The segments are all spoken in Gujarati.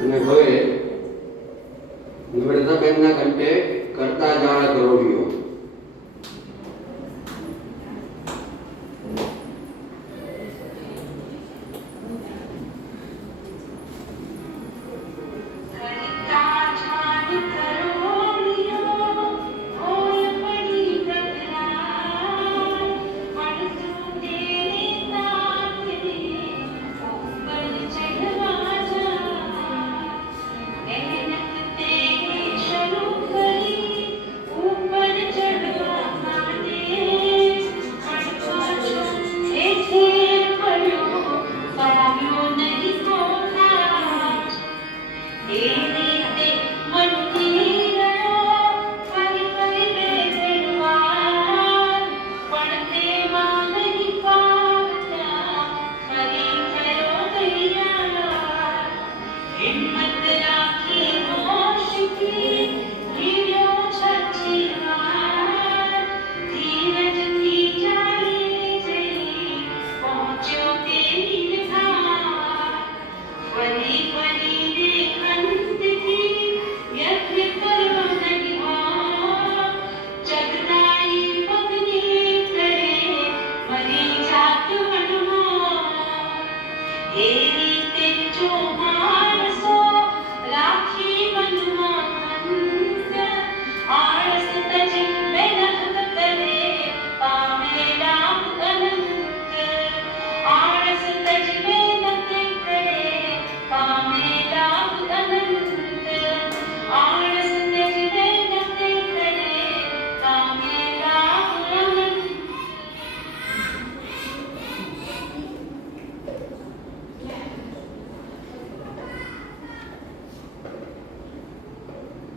અને હવે નિવૃત્તાબેનના કંઠે કરતા જાળા કરોડિયો.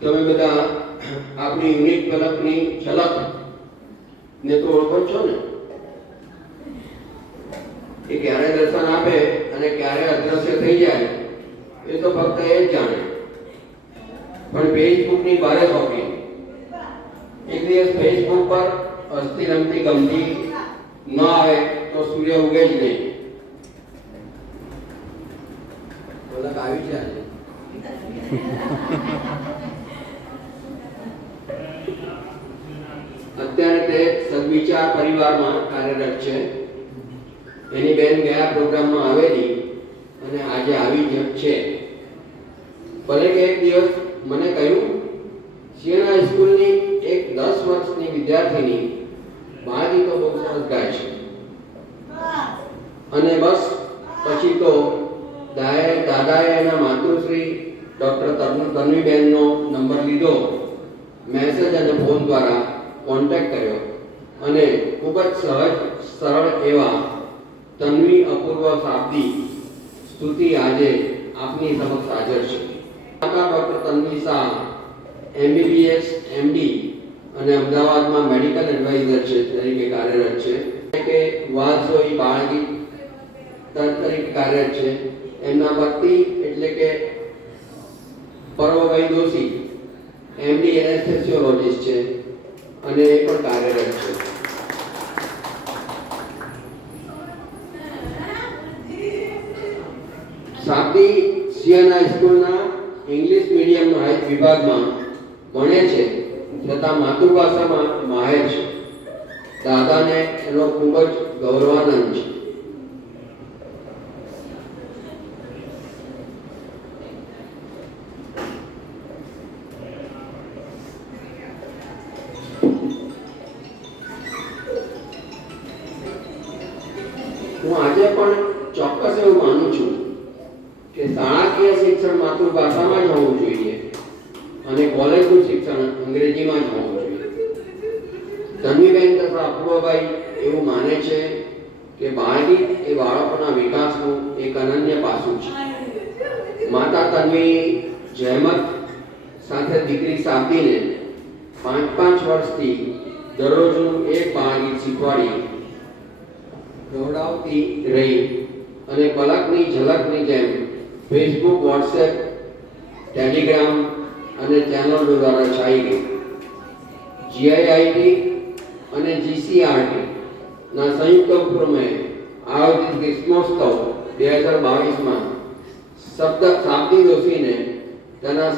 તમે બધા આપણી યુનિક પલકની ઝલક ને તો ઓળખો છો ને, એ ક્યારે દર્શન આપે અને ક્યારે અદ્રશ્ય થઈ જાય એ તો ફક્ત એ જ જાણે. પણ ફેસબુકની ભારે શોખીન. એક દિવસ ફેસબુક પર અસ્થિ રમતી ગમતી ન આવે તો સૂર્ય ઉગે જ નહીં. પલક આવી છે આજે. અત્યારે તે સદવિચાર પરિવારમાં કાર્યરત છે. એની બેન ગયા પ્રોગ્રામમાં આવેલી અને આજે આવી જ છે. ભલે કે એક દિવસ મને કહ્યું, સિયાના હાઈસ્કૂલની એક 10 વર્ષની વિદ્યાર્થીની બાજી તો બહુ સરસ ગાય છે. અને બસ પછી તો દાદાએ એના માતૃશ્રી ડૉક્ટર તન્વીબેનનો નંબર લીધો, મેસેજ અને ફોન દ્વારા કોન્ટેક્ટ કર્યો અને ખૂબ જ સહજ સરળ એવા તન્વી અપૂર્વ શાબ્દી સ્તુતિ આજે આપની સમક્ષ હાજર છે. Doctor Tanvi Shah MBBS MD અને અમદાવાદમાં મેડિકલ એડવાઇઝર છે તરીકે કાર્યરત છે. કે વાલસોઈ બાળગીત તરીકે કાર્યરત છે. એમના પતિ એટલે કે પરવભાઈ દોશી MD એનેસ્થેસિયોલોજિસ્ટ છે અને એ પણ કાર્યરત છે. શાબ્દી સિયાના હાઈસ્કૂલના ઇંગ્લિશ મીડિયમના વિભાગમાં ભણે છે, છતાં માતૃભાષામાં માહેર છે. દાદાને એનો ખૂબ જ ગૌરવાનંદ છે. હું આજે પણ ચોક્કસ એવું માનું છું કે શાળાકીય શિક્ષણ માતૃભાષામાં જ હોવું જોઈએ અને કોલેજનું શિક્ષણ અંગ્રેજીમાં જ હોવું જોઈએ. તન્વીબેન તથા અપૂર્વભાઈ એવું માને છે કે બાળગીત એ બાળકોના વિકાસનું એક અનન્ય પાસું છે. માતા તન્વી જહેમત સાથે દીકરી શાબ્દીને 5 વર્ષથી દરરોજનું એક બાળગીત શીખવાડી ગૌરવતી રહી અને પલકની ઝલકની જેમ ફેસબુક, વોટ્સએપ, ટેલિગ્રામ અને ચેનલો દ્વારા છાઈ ગઈ. GIIT અને GCRT ના સંયુક્ત ઉપક્રમે આયોજિત ગ્રીષ્મોત્સવ 2022માં શબ્દ શાબ્દી દોશીને તેના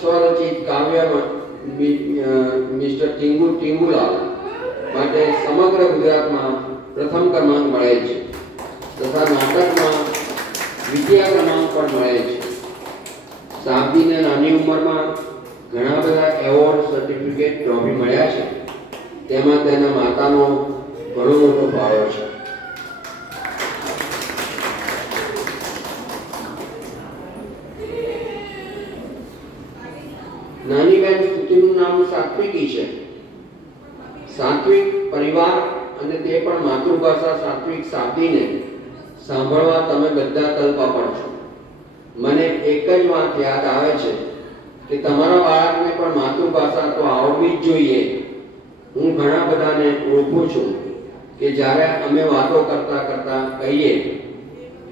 સ્વરચિત કાવ્યમાં મિસ્ટર ટીંગુલાલ માટે સમગ્ર ગુજરાતમાં પ્રથમ ક્રમાંક મળે છે તથા નાટકમાં દ્વિતીય ક્રમાંક પણ મળે છે. શાબ્દીને નાની ઉંમરમાં ઘણા બધા એવોર્ડ, સર્ટિફિકેટ, ટ્રોફી મળ્યા છે. તેમાં તેના માતાનો ઘણો મોટો ફાળો છે. નાની બેન સ્તુતિનું નામ સાત્વિકી છે. સાત્વિક પરિવાર અને તે પણ માતૃભાષા સાત્વિક શાબ્દીને સાંભળવા તમે બધા તલપા પડશો. મને એક જ વાત યાદ આવે છે કે તમારા બાળકને પણ માતૃભાષા તો આવડવી જ જોઈએ. હું ઘણા બધાને ઓળખું છું કે જ્યારે અમે વાતો કરતા કરતા કહીએ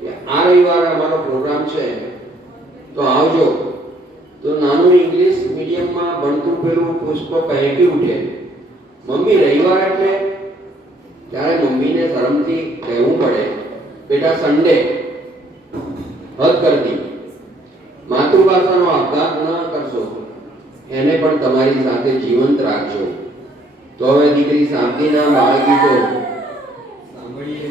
કે આ રવિવારે અમારો પ્રોગ્રામ છે તો આવજો, તો નાનું ઇંગ્લિશ મીડિયમમાં ભણતું પેલું પુષ્પ પહેકી ઉઠે, મમ્મી રવિવાર એટલે? ત્યારે મમ્મીને શરમથી કહેવું પડે, બેટા સન્ડે. હદ કરી દી. માતૃભાષાનો આપઘાત ન કરશો, એને પણ તમારી સાથે જીવંત રાખજો. તો હવે દીકરી શાબ્દીના બાળગીતો સાંભળીએ.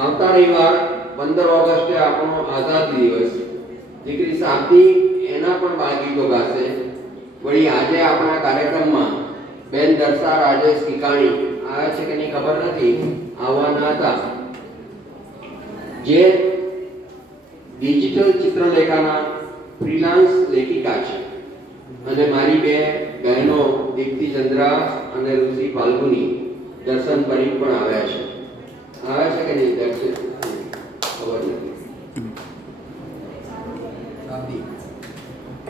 આવતા રવિવાર 15 ઓગસ્ટે આપણો આઝાદી દિવસ. દીકરી શાબ્દી એના પણ બાળગીતો ગાશે. વળી આજે આપણા કાર્યક્રમમાં બેન દર્શા રાજેશ કિકાણી આવ્યા છે કે નહીં ખબર નથી, આવવાના હતા, જે ડિજિટલ ચિત્રલેખાના ફ્રીલાન્સ લેખિકા છે. અને મારી બે બહેનો દીપ્તિ ચંદ્રા અને ઋષિ ફાલ્ગુની દર્શન પરીખ પણ આવ્યા છે. આવ્યા છે કે નહીં દર્શન ખબર નથી.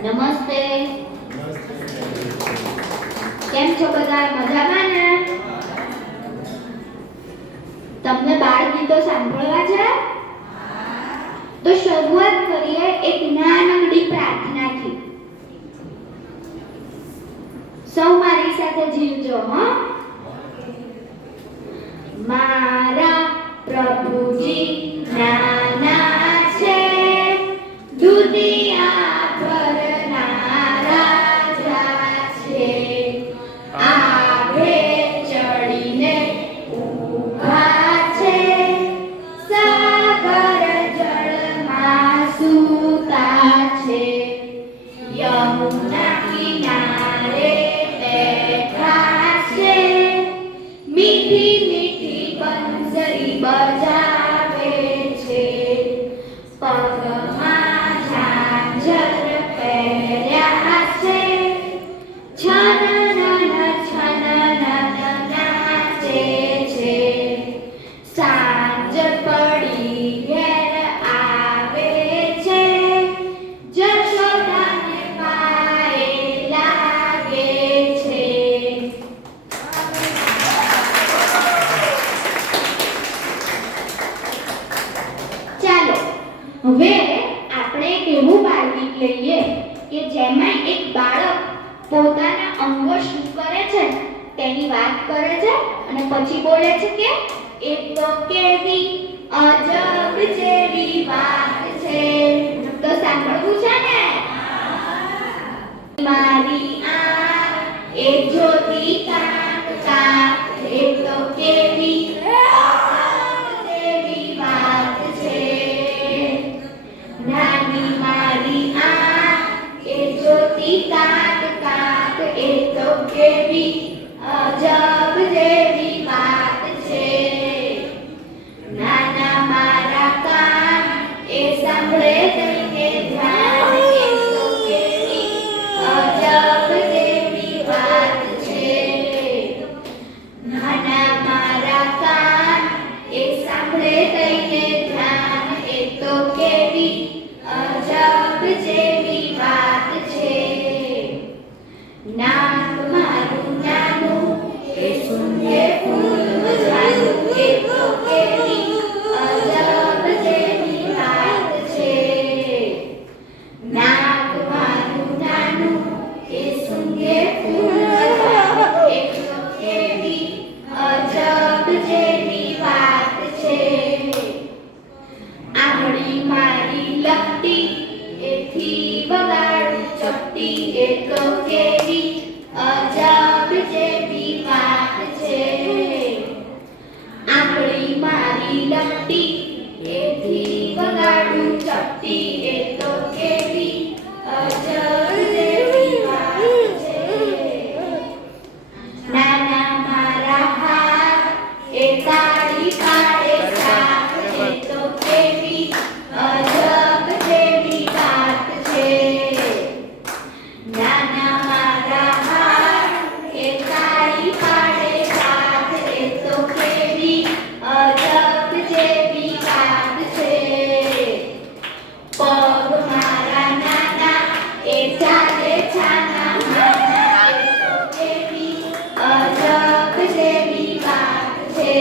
નમસ્તે. કેમ છો બધા? મજામાં ને? તમને બાળ ગીતો સાંભળવા છે? તો શરૂઆત કરીએ એક નાનકડી પ્રાર્થનાથી. સૌ મારી સાથે જીવજો. મારા પ્રભુજી નાના છે, દુનિયા ભરના રાજા છે. આભે ચડીને ઊભા છે, સાગર જળમાં સૂતા છે. યમુના કિનારે બેઠા છે, મીઠી મીઠી બંસરી બજાવે છે. પગમાં ઝાંઝર પહેર્યા છે, છનનન છનનન નાચે છે. સાંજ પડી ઘેર આવે છે, જશોદાને પાયે લાગે છે. ચાલો હવે આપણે એક એવું બાળગીત લઈએ કે જેમાં એક બાળક પોતાના અંગો શું કરે છે તેની વાત કરે છે અને પછી બોલે છે કે એ તો કેવી અજબ જેવી વાત છે. તો સાંભળવું છે ને? મારી આ એ જ્યોતિ કાંત કાંત, એ તો કેવી અજબ જેવી વાત છે. નાની મારી આ એ જ્યોતિ કાંત કાંત, એ તો કેવી અજબ જેવી વાત છે. નાના મારા કાન એ સાંભળે દઈને ધ્યાન, એ તો કેવી અજબ જેવી વાત છે. નાના મારા કાન એ સાંભળે દઈને ધ્યાન, એ તો કેવી અજબ જેવી વાત છે. નાક મારું નાનું એ સૂંઘે ફૂલ મજાનું, એ તો કેવી અજબ જેવી વાત છે. નાક મારું નાનું એ સૂંઘે ફૂલ મજાનું, એ તો કેવી અજબ જેવી વાત છે. મારી લપટી એથી વગાડું ચપટી એ તો કેવી અજબ જેવી વાત છે નાના મારા હાથ એ તાળી પાડે સાથ એ તો કેવી અજબ જેવી વાત છે નાના મારા હાથ એ તાળી પાડે સાથ એ તો કેવી અજબ જેવી વાત છે પગ મારા નાના એ ચાલે છાના માના એ તો કેવી અજબ જેવી વાત છે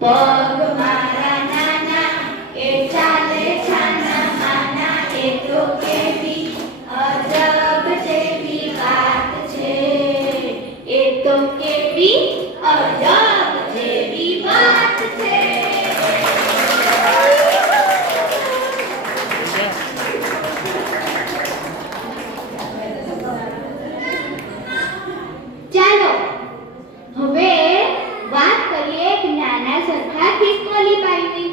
પગ મારા નાના એ ચાલે છાના માના એ તો કેવી અજબ જેવી વાત છે એ તો કેવી અજબ જેવી વાત છે ચાલો હવે વાત કરીએ એક નાના સરખા ખિસકોલી બાઈની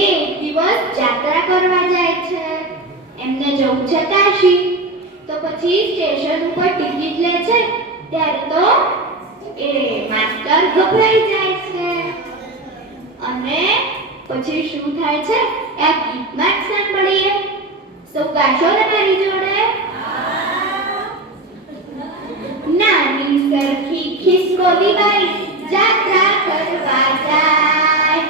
એક દિવસ જાત્રા કરવા જાય છે એમને જવું છે કાશી તો પછી સ્ટેશન ઉપર ટિકિટ લે છે ત્યારે તો એ માસ્ટર ગભરાઈ જાય છે અને પછી શું થાય છે એક ગીતમાં જ સાંભળીએ સૌ ગાશો ને મારી જોડે નાની સરખી ખિસકોલી બાઈ જાત્રા કરવા જાય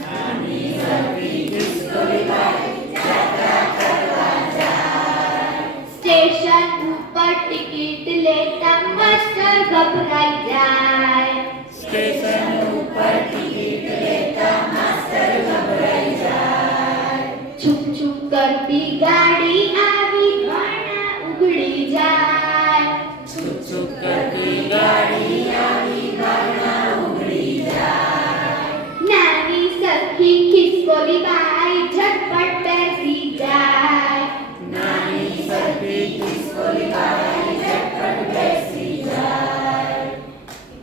નાની સરખી ખિસકોલી બાઈ જાત્રા કરવા જાય સ્ટેશન ઉપર ટિકિટ લેતા માસ્ટર ગભરાઈ જાય સ્ટેશન ઉપર ટિકિટ લેતા માસ્ટર ગભરાઈ જાય છુપ છુપ કરતી ગાડી આવી ઘણા ઉઘડી જાય છુપ છુપ કરતી ગાડી આવી ઘણા ઉઘડી જાય નાની સરખી ખિસકોલી બાઈ ઝટપટ બેસી જાય નાની સરખી ખિસકોલી બાઈ ઝટપટ બેસી જાય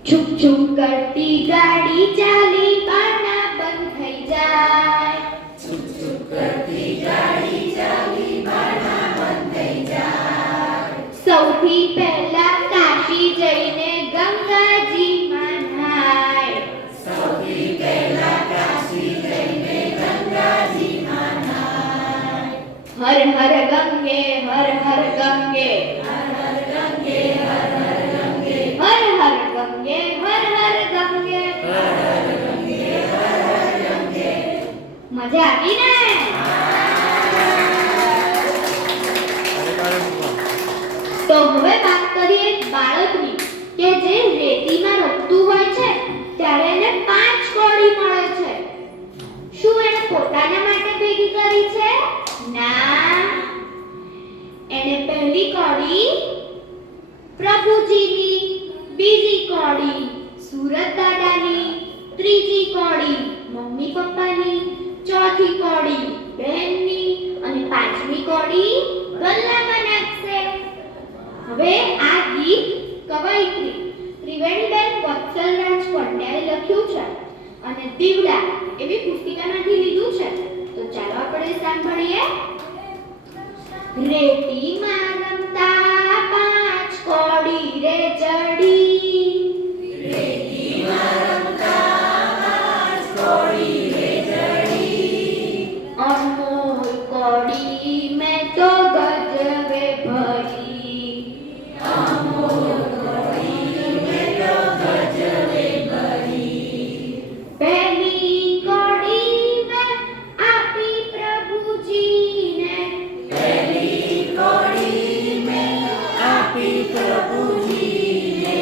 છુપ છુપ કરતી ગાડી ચાલી બારણા બંધ થઈ જાય છુપ છુપ કરતી ગાડી ચાલી બારણા બંધ થઈ જાય સૌથી પહેલા કાશી જઈને ગંગાજીમાં નહાય સૌથી પહેલા કાશી જઈને ગંગાજીમાં નહાય હર હર ગંગે હર હર ગંગે હર હર ગંગે હર હર ગંગે હર હર ગંગે હર હર ગંગે હર હર ગંગે હર હર ગંગે મજા આવી ને તો હવે વાત કરીએ એક બાળકની કે જે રેતીમાં રમતું હોય છે ત્યારે એને 5 કોડી મળે છે શું એને પોતાના માટે ભેગી કરી છે ના એને પહેલી કોડી પ્રભુજીની બીજી કોડી સુરત દાદાની ત્રીજી કોડી મમ્મી પપ્પાની ચોથી કોડી બહેનની અને પાંચમી કોડી ગલ્લામાં નાખશે હવે આ ગીત કવયિત્રી ત્રિવેણીબેન વત્સલરાજ પંડ્યાએ લખ્યું છે અને દીવડા એવી પુસ્તિકામાંથી લીધું છે તો ચાલો આપણે સાંભળીએ રેતીમાં રમતા 5 કોડી રે ચડી રેતીમાં રમતા 5 કોડી રે ચડી અનમોલ કોડી મેં તો ગજવે ભરી અનમોલ કોડી મેં તો ગજવે ભરી પહેલી કોડી મેં આપી પ્રભુજીને પહેલી કોડી મેં આપી પ્રભુજીને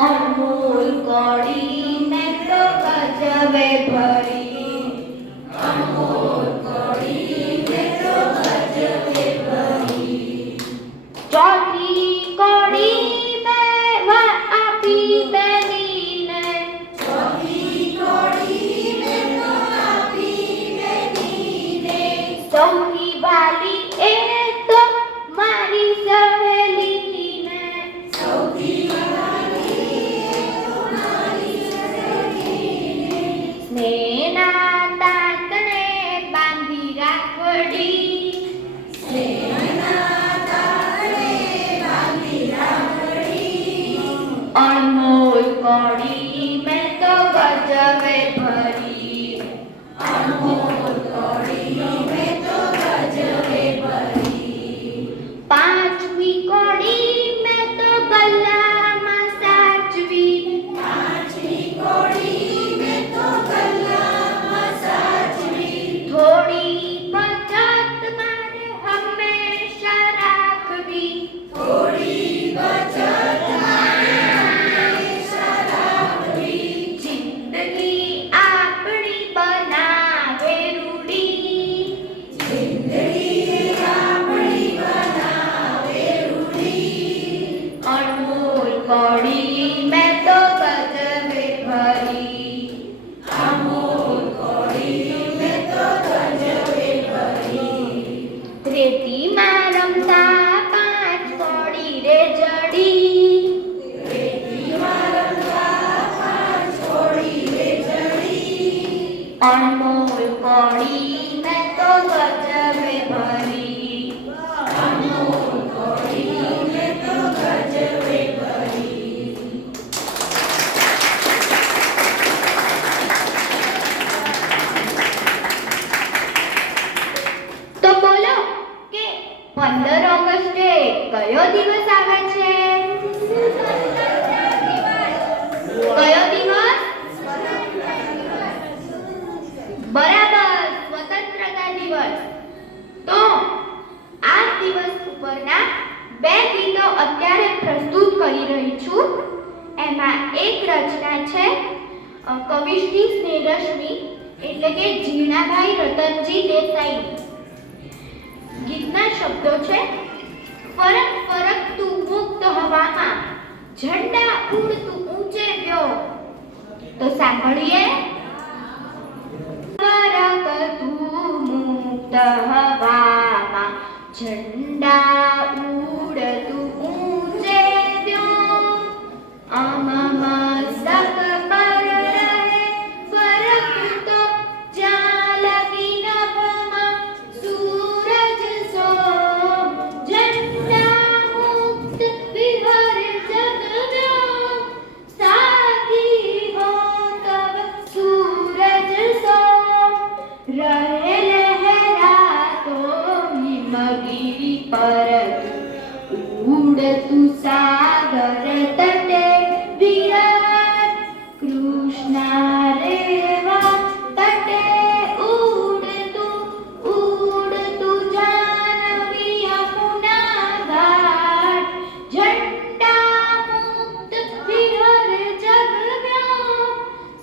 અમૂલ કોડી મેં તો ગજવે ભરી, ચોથી કોડી મેં આપી બેનીને, સૌથી વાલી એ તો મારી સહેલીને, સ્નેહના તાતણે બાંધી રાખડી, અણમોલ કોડી મેં તો ગજવે ભરી, પાંચમી કોડી મેં તો ગલ્લામાં સાચવી, થોડી બચત મારે હંમેશા રાખવી, જિંદગી આપણી બનાવે રૂડી, અણમોલ કોડી મેં તો ગજવે ભરી, રેતીમાં રમતા પાંચ કોડી રે જડી, અણમોલ કોડી મેં તો ગજવે ભરી, તો બોલો કે 15 ઓગસ્ટે કયો દિવસ આવે છે? કયો દિવસ? બરાબર, સ્વતંત્રતા દિવસ. તો આ દિવસ ઉપરના બે ગીતો અત્યારે પ્રસ્તુત કરી રહી છું. એમાં એક રચના છે કવિશ્રી સ્નેહરશ્મિ એટલે કે જીણાભાઈ રતનજી દેસાઈ. ગીતના શબ્દો છે, ફરક ફરક તું મુક્ત હવામાં, ઝંડા ઉડતું ઊંચે ગયો. તો સાંભળીએ. ફરક તું મુક્ત હવામાં, ઝંડા ઉડતું ઊંચે ગયો. આમાં સક પર રહે ફરક તો જ્યાં લગી નભમાં સૂરજ સો, ઝંડા મુક્ત વિહર જગમ્યો. સાથી હો તબ સૂરજ સો, રહે લહેરાતો હિમગીરી પરત, ઉડતું સાગર તટે વિરાટ. કૃષ્ણા રેવા તટે ઉડતું ઉડતું જાનવી યમુના ઘાટ. ઝંડા મુક્ત વિહર જગમ્યો.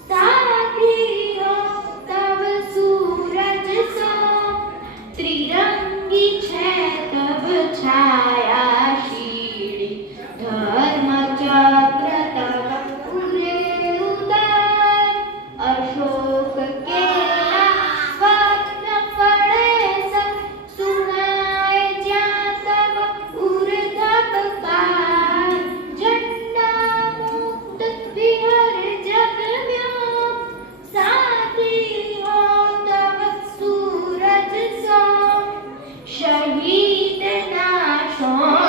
સાથી હો તબ સૂરજ સો, ત્રિરંગી છે તબ છાયા શીળી. ધર્મ ચક્ર તબ ઉરે ઉદાર. અશોક કેલા સ્વપ્ન ફળે સબ, સુનાય જ્યાં તબ ઉર્ધ્વકાર. ઝંડા મુક્ત વિહર જગમ્યો. સાથી હો તબ સૂરજ સો, શહીદના શોણ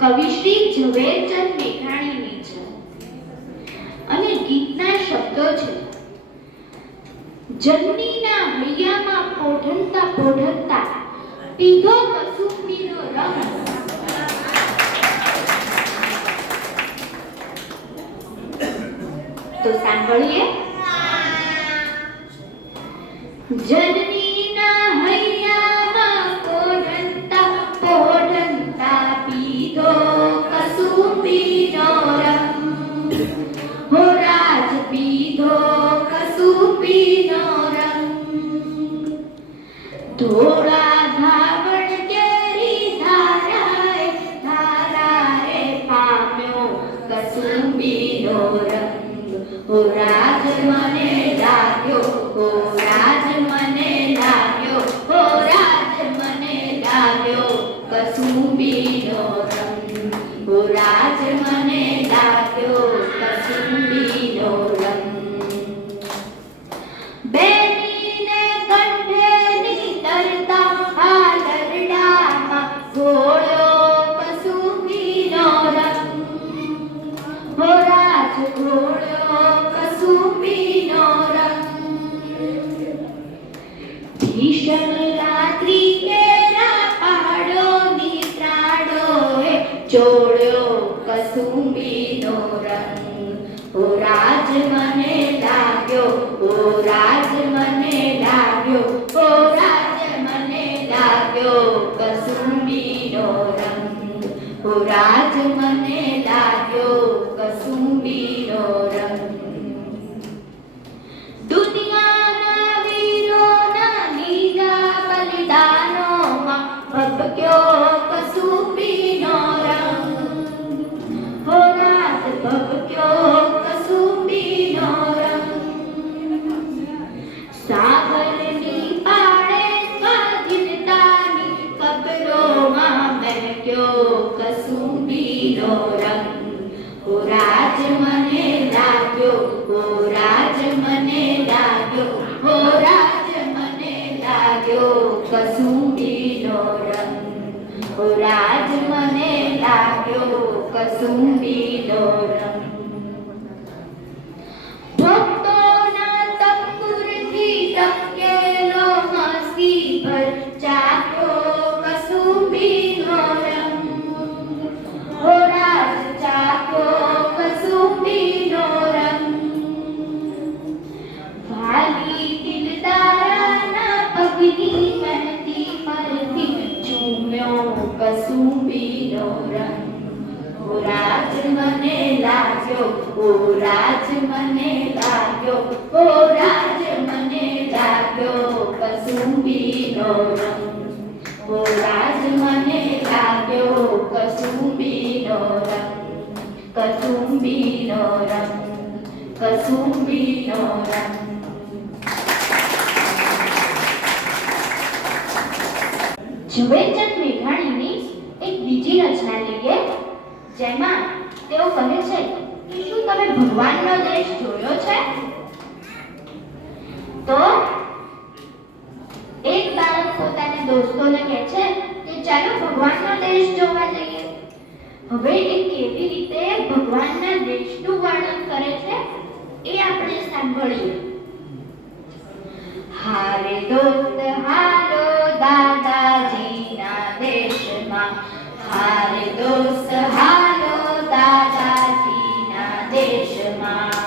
કવિ શ્રી ઝવેરચંદ મેઘાણીની છે અને ગીતના શબ્દો છે: જનનીના હૈયામાં પોઢંતા પોઢંતા પીધો કસુંબીનો રંગ. તો સાંભળીએ. જનનીના હૈયામાં પોઢંતા પોઢંતા પીધો કસુંબીનો રંગ. હો રાજ પીધો કસુંબીનો રંગ. ધોળા ધાવણ કેરી ધારાએ ધારાએ પામ્યો કસુંબીનો રંગ. હો રાજ મને લાગ્યો, હો રાજ મને લાગ્યો, હો રાજ મને લાગ્યો કસુંબીનો રંગ. હો રાજ મને લાગ્યો કસુંબીનો રંગ. બેનીને કંઠેની તરતા હાલરડામાં ઘોળ્યો કસુંબીનો રંગ. હો રાજ ઘોળ્યો કસુંબીનો રંગ. ભીષણ રાત્રિ કેરા પહાડો નિત્રાડોએ ચોળ્યો કસુંબીનો રંગ. હો રાજ મને લાગ્યો, હો રાજ મને લાગ્યો, હો રાજ મને લાગ્યો કસુંબીનો રંગ. હો રાજ મને લાગ્યો કસુંબીનો રંગ. દુનિયાના વીરોના લીધા બલિદાનોમાં ભબક્યો કસુંબીનો રંગ. હો રાજ ભબક્યો કસુંબીનો રંગ. સાગરની પાળે સ્વાધીનતાની કબરોમાં મહેક્યો કસુંબીનો રંગ. હો રાજ મને લાગ્યો, હો રાજ મને લાગ્યો, હો રાજ મને લાગ્યો કસુંબીનો રંગ. હો રાજ મને લાગ્યો કસુંબીનો રંગ. ભક્તોના તંબુરથી ટપકેલો મસ્તી પર ચાખ્યો કસુંબીનો રંગ. હો રાજ ચાખ્યો કસુંબીનો રંગ. ભાલી દિલદારાના પગની મહેંદી પરથી ચૂમ્યો કસુંબીનો રંગ. હો રાજ મને લાગ્યો, હો રાજ મને લાગ્યો, હો રાજ મને લાગ્યો કસુંબીનો રંગ. હો રાજ મને લાગ્યો કસુંબીનો રંગ. કસુંબીનો રંગ, કસુંબીનો રંગ. ઝવેરચંદ મેઘાણીની એક બીજી રચના લઈએ, જેમાં તેઓ કહે છે કે શું તમે ભગવાનનો દેશ જોયો છે? તો એક બાળક પોતાના દોસ્તોને કહે છે કે ચાલો ભગવાનનો દેશ જોવા જઈએ. હવે એ કેવી રીતે ભગવાનના દેશનું વર્ણન કરે છે એ આપણે સાંભળીએ. હારે દોસ્ત હાલો દાદાજીના દેશમાં. હારે દોસ્ત હાલો દાદાજીના દેશમાં.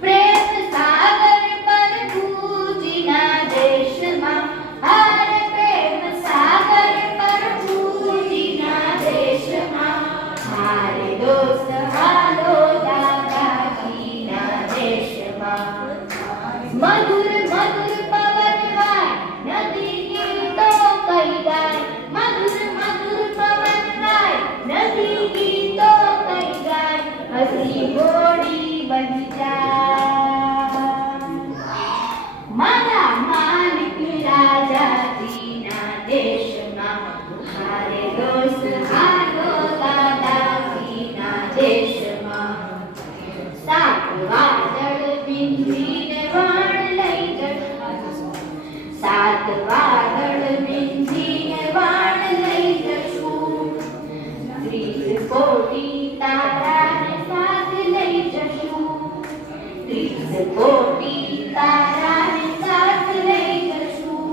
પ્રેમ સાગર પ્રભુજીના દેશમાં. હારે પ્રેમ સાગર પ્રભુજીના દેશમાં. હારે દોસ્ત હાલો દાદાજીના દેશમાં. મધુર મધુર પવન વાય નદી ગીતો કઈ ગાય. મધુર મધુર પવન વાય નદી ગીતો કઈ ગાય. હસી ઘોડી બની જાય. મારા માલિક રાજાજીના દેશમાં. હારે દોસ્ત હાલો દાદાજીના દેશમાં. કોટી તારાને સાથ લઈ જશું, 30 કોટી તારાને સાથ લઈ જશું.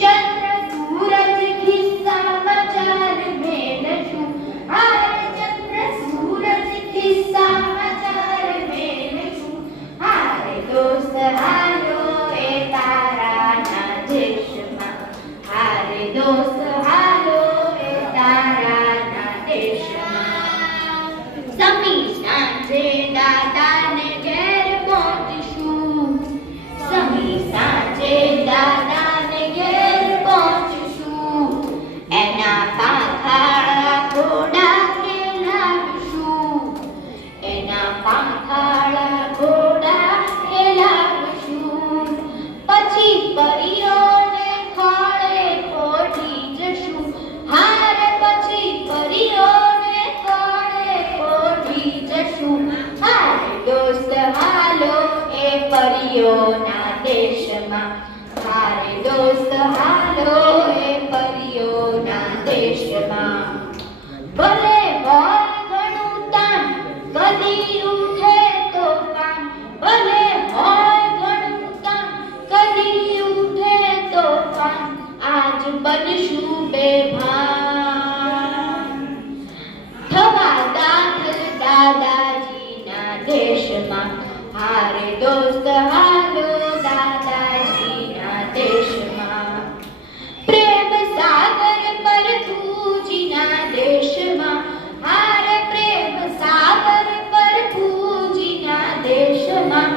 ચંદ્ર સૂરજ ખિસ્સામાં ચાર મેલશું, હારે ચંદ્ર સૂરજ ખિસ્સામાં ચાર મેલશું. હારે દોસ્ત હાલો એ તારાના દેશમાં, હારે દોસ્ત હાલો એ તારાના દેશમાં. સમી સાંજે દાદાને ઘેર પહોંચશું, સમી સાંજે દાદાને ઘેર પહોંચશું. એના પાંખાળા ઘોડા ખેલાવશું, એના પાંખાળા ઘોડા ખેલાવશું. પછી પરીઓને ખોળે પોઢી જશું, હારે પછી પરીઓને ખોળે પોઢી જશું. હારે દોસ્ત હાલો એ પરીઓના દેશમાં, હારે દોસ્ત હાલો એ પરીઓના દેશમાં. ભલે હોય ઘણું તાન, કદી ઉઠે તોફાન, ભલે હોય ઘણું તાન, કદી ઉઠે તોફાન. આજ બનશું બેભાન, થવા દાખલ દાદાજીના દેશમાં. હારે દોસ્ત હાલો દાદાજીના દેશમાં. પ્રેમ સાગર પ્રભુજીના દેશમાં, હારે પ્રેમ સાગર પ્રભુજીના દેશમાં.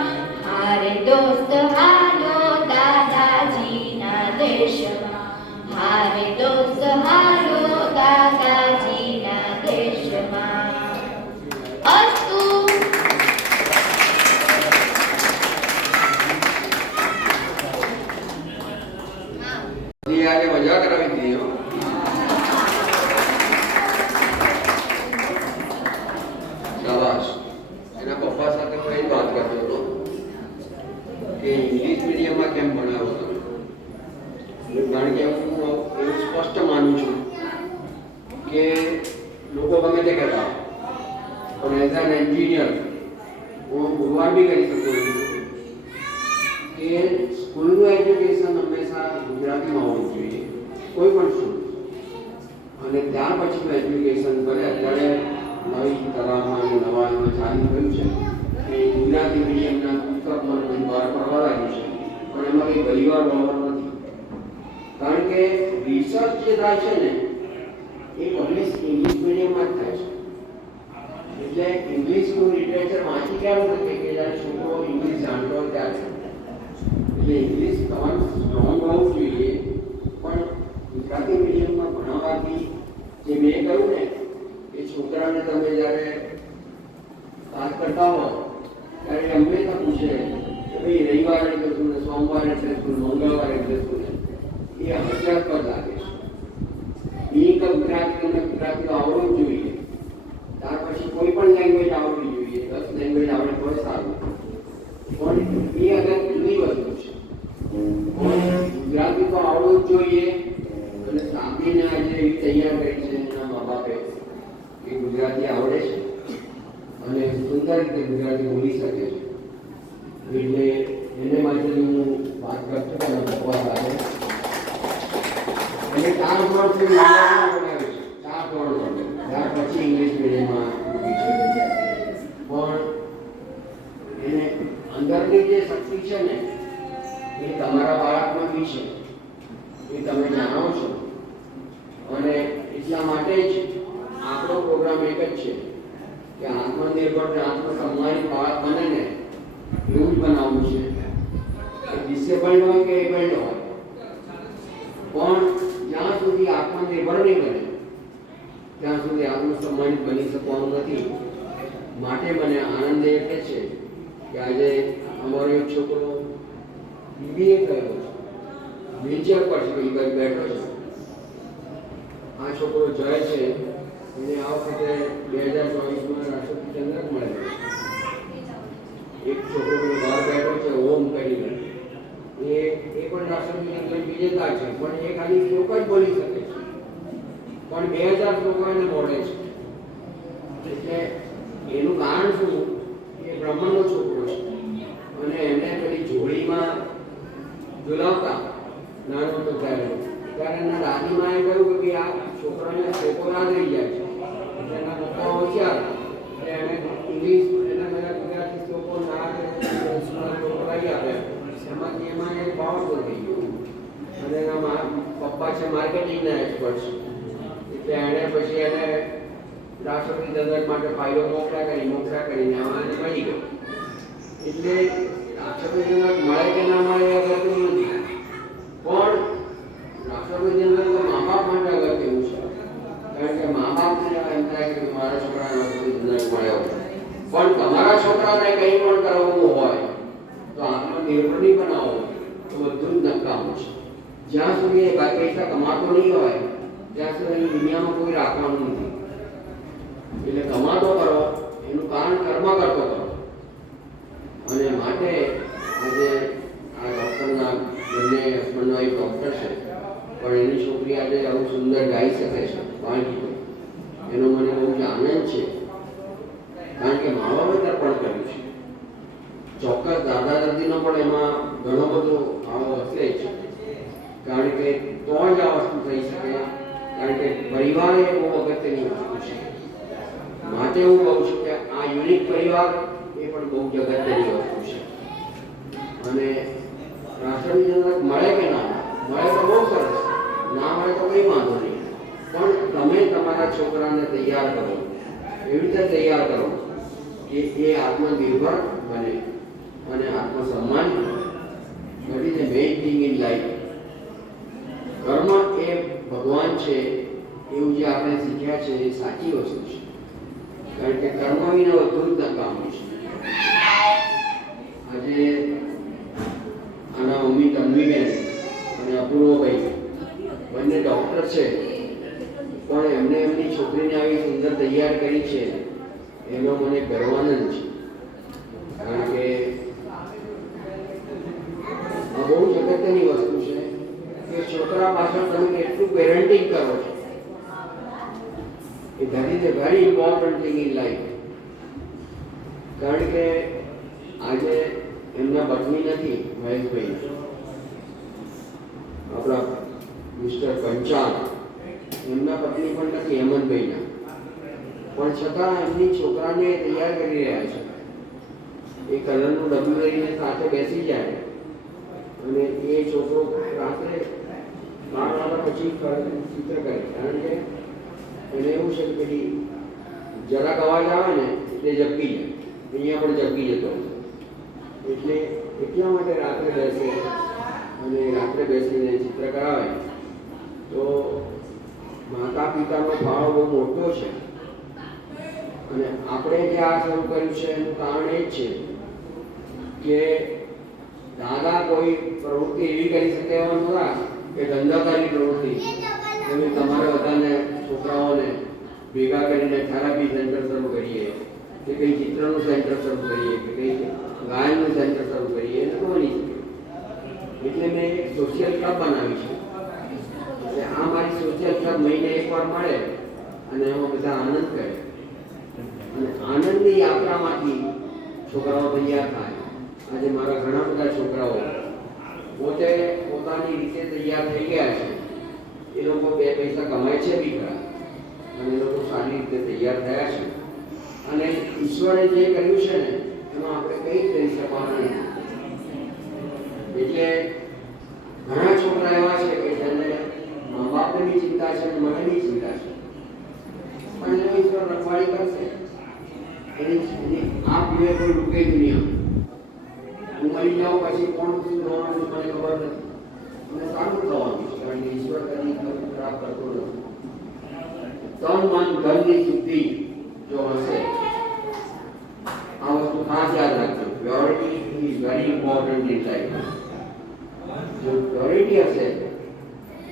હારે દોસ્ત હાલો દાદાજીના દેશમાં, હારે દોસ્ત હાલો દાદાજીના દેશમાં. અસ્તુ. જી આજે મજા કરાવી દીધી હો. શાબાશ. એના પપ્પા સાથે હું એ જ વાત કરતો હતો કે ઇંગ્લિશ મીડિયમમાં કેમ ભણાવો તમે. કારણ કે હું એવું સ્પષ્ટ માનું છું કે લોકો ગમે તે કહેતા પણ એઝ એન એન્જિનિયર હું પુરવાર બી કરી શકું છું કે સ્કૂલનું એજ્યુકેશન હંમેશા ગુજરાતીમાં હોવું જોઈએ, કોઈ પણ સ્કૂલ. અને ત્યાર પછીનું એજ્યુકેશન ભલે અત્યારે નવી તરામાં અને નવા એમાં ચાલુ થયું છે કે ગુજરાતી મીડિયમના પુસ્તકમાં બહાર પડવા લાગ્યું છે, પણ એમાં કંઈ પરિવાર હોવાનો નથી. કારણ કે રિસર્ચ જે થાય છે ને એ પબ્લિક ઇંગ્લિશ મીડિયમમાં જ થાય છે. એટલે ઇંગ્લિશનું લિટરેચર વાંચી ક્યારે શકે કે જ્યારે છોકરો ઇંગ્લિશ જાણતો હોય ત્યારે. એટલે ઇંગ્લિશ તમારું સ્ટ્રોંગ હોવું જોઈએ, પણ ગુજરાતી મીડિયમમાં ભણાવવાથી જે મેં કહ્યું ને એ છોકરાને તમે જ્યારે વાત કરતા હો ત્યારે હંમેશા પૂછે કે ભાઈ રવિવારે એટલે શું ને, સોમવારે એટલે શું, મંગળવારે એટલે શું ને. એ હાસ્યાસ્પદ લાગે છે. એ કે ગુજરાતી તમને ગુજરાતી આવડવું જ જોઈએ, ત્યાર પછી કોઈ પણ લેંગ્વેજ આવડવી જોઈએ. 10 લેંગ્વેજ આવડે તો સારું, પણ એ અગર જુદી વસ્તુ છે. ગુજરાતી તો આવડવું જ જોઈએ. અને સાંભળીને આજે એવી તૈયાર કરી છે એના મા બાપે કે ગુજરાતી આવડે છે અને સુંદર રીતે ગુજરાતી બોલી શકે છે. એટલે એને માટે હું વાત કરતો હતો ભગવાન સાથે. અને 4 વર્ષથી બનાવ્યું છે, 4 વર્ષ ત્યાર પછી ઇંગ્લિશ મીડિયમમાં મૂકી છે. પણ એને અંદરની જે શક્તિ છે ને એ તમારા બાળકમાં બી છે, એ તમે જાણો છો. અને એટલા માટે જ આપણો પ્રોગ્રામ એક જ છે કે આત્મનિર્ભર અને આત્મસન્માનિત બાળક બને ને એવું જ બનાવવું છે. ડિસેબલ્ડ હોય કે એબલ્ડ હોય, પણ જ્યાં સુધી આત્મનિર્ભર નહીં બને ત્યાં સુધી આત્મસન્માનિત બની શકવાનું નથી. માટે મને આનંદ એટલે છે કે આજે અમારો એક છોકરો બીબીએ કર્યો છે, વ્હીલચેર પર છે, એ બાજુ બેઠો છે. આ છોકરો જાય છે એને આ વખતે 2024માં રાષ્ટ્રપતિ ચંદ્રક મળેલો. એક છોકરો બહાર બેઠો છે ઓમ કરીને, એ પણ રાષ્ટ્રપતિ ચંદ્રક વિજેતા છે, પણ એ ખાલી શ્લોક જ બોલી શકે છે, પણ 2000 શ્લોકો એને મોડે છે. પાવરફુલ થઈ ગયું. અને એના પપ્પા છે માર્કેટિંગના એક્સપર્ટ છે, એટલે એણે પછી એને રાષ્ટ્રપતિ દંડક માટે ફાઇલો મોકલ્યા કરીને આમાં એને મળી ગયો. એટલે રાષ્ટ્રપતિ દંડક મળે કે ના મળે એ અગત્યનું નથી, પણ રાષ્ટ્રપતિ દંડક મા બાપ માટે અગત્યનું છે. કારણ કે મા બાપને એમ થાય કે મારા છોકરાને રાષ્ટ્રપતિ દંડક મળ્યો, પણ તમારા છોકરાને કંઈ પણ કરવું હોય તો આત્મનિર્ભર નહીં બનાવો તો બધું જ નકામું છે. જ્યાં સુધી એ પૈસા કમાતો નહીં હોય ત્યાં સુધી દુનિયામાં કોઈ રાખવાનું નથી. એટલે કમાતો કરો, એનું કારણ કર્મ કરતો કરો. અને માટે આજે આ ડૉક્ટરના બંને હસબન્ડ વાઈફ ડૉક્ટર છે, પણ એની છોકરી આજે આવું સુંદર ગાઈ શકે છે વાંચી, એનો મને બહુ જ આનંદ છે. કારણ કે મા બાપે તર્પણ કર્યું છે. ચોક્કસ દાદા દાદીનો પણ એમાં ઘણો બધો આવો હશે જ, કારણ કે તો જ આ વસ્તુ થઈ શકે. કારણ કે પરિવાર એ બહુ અગત્યની વસ્તુ છે. માટે હું કહું છું કે આ યુનિક પરિવાર એ પણ બહુ જ અગત્યની વસ્તુ છે. અને રાષ્ટ્રપતિ દંડક મળે કે ના મળે તો બહુ સરસ, ના મળે તો કંઈ વાંધો નહીં, પણ તમે તમારા છોકરાને તૈયાર કરો, એવી રીતે તૈયાર કરો કે એ આત્મનિર્ભર બને અને આત્મસન્માન બને. That is the main thing in life. કર્મ એ ભગવાન છે એવું જે આપણે શીખ્યા છે એ સાચી વસ્તુ છે. કારણ કે કર્મ વિના બધું જ નકામું છે. આજે આના મમ્મી તન્વીબેન અને અપૂર્વભાઈ બંને ડૉક્ટર છે, પણ એમને એમની છોકરીને આવી સુંદર તૈયાર કરી છે એનો મને ગર્વાનંદ છે. કારણ કે આ બહુ જ અગત્યની વસ્તુ છે કે છોકરા પાછળ તમે કેટલું પેરેન્ટિંગ કરો છો. That is a very important thing in life. કારણ કે આજે એમના પત્ની નથી મહેશભાઈ, આપણા મિસ્ટર પંચાલ, એમના પત્ની પણ નથી હેમંતભાઈના, પણ છતાં એમની છોકરાને તૈયાર કરી રહ્યા છે. એ કલરનું ડબ્બું લઈને સાથે બેસી જાય અને એ છોકરો રાત્રે 12 વાગ્યા પછી ચિત્ર કરે. કારણ કે એને એવું છે કે પેલી જરાક અવાજ આવે ને એટલે ઝબકી જાય, અહીંયા પણ ઝબકી જતો. એટલે એટલા માટે રાત્રે બેસે અને રાત્રે બેસીને ચિત્ર કરાવે. તો માતા પિતાનો ફાળો બહુ મોટો છે. અને આપણે જે આ શરૂ કર્યું છે એનું કારણ એ જ છે કે દાદા કોઈ પ્રવૃત્તિ એવી કરી શકે એવા નહોતા કે ધંધાદારી પ્રવૃત્તિ, તમે તમારે બધાને છોકરાઓને ભેગા કરીને થેરાપી સેન્ટર શરૂ કરીએ કે કંઈ ચિત્રનું સેન્ટર શરૂ કરીએ કે કંઈ ગાયનનું સેન્ટર શરૂ કરીએ, એ તો બની શકે. એટલે મેં એક સોશિયલ ક્લબ બનાવી છે. એટલે આ મારી સોશિયલ ક્લબ મહિને એકવાર મળે અને એમાં બધા આનંદ કરે અને આનંદની યાત્રામાંથી છોકરાઓ તૈયાર થાય. આજે મારા ઘણા બધા છોકરાઓ પોતે પોતાની રીતે તૈયાર થઈ ગયા છે. એ લોકો 2 પૈસા કમાય છે બી ખરા અને એ લોકો સારી રીતે તૈયાર થયા છે. અને ઈશ્વરે જે કર્યું છે ને એમાં આપણે કંઈ જ કરી શકવાના નથી. એટલે ઘણા છોકરા એવા છે કે જેને મા બાપને બી ચિંતા છે અને મને બી ચિંતા છે, પણ એને ઈશ્વર રખવાડી કરશે. એની આ પીવે કોઈ રૂકે દુનિયા. હું મરી જાઉં પછી કોણ શું થવાનું મને ખબર નથી. મને સારું થવાનું છે, કારણ કે ઈશ્વર કદી ખરાબ કરતો નથી. તન મન ધનની શુદ્ધિ જો હશે, આ વસ્તુ ખાસ યાદ રાખજો. Purity is very important in life. જો પ્યોરિટી હશે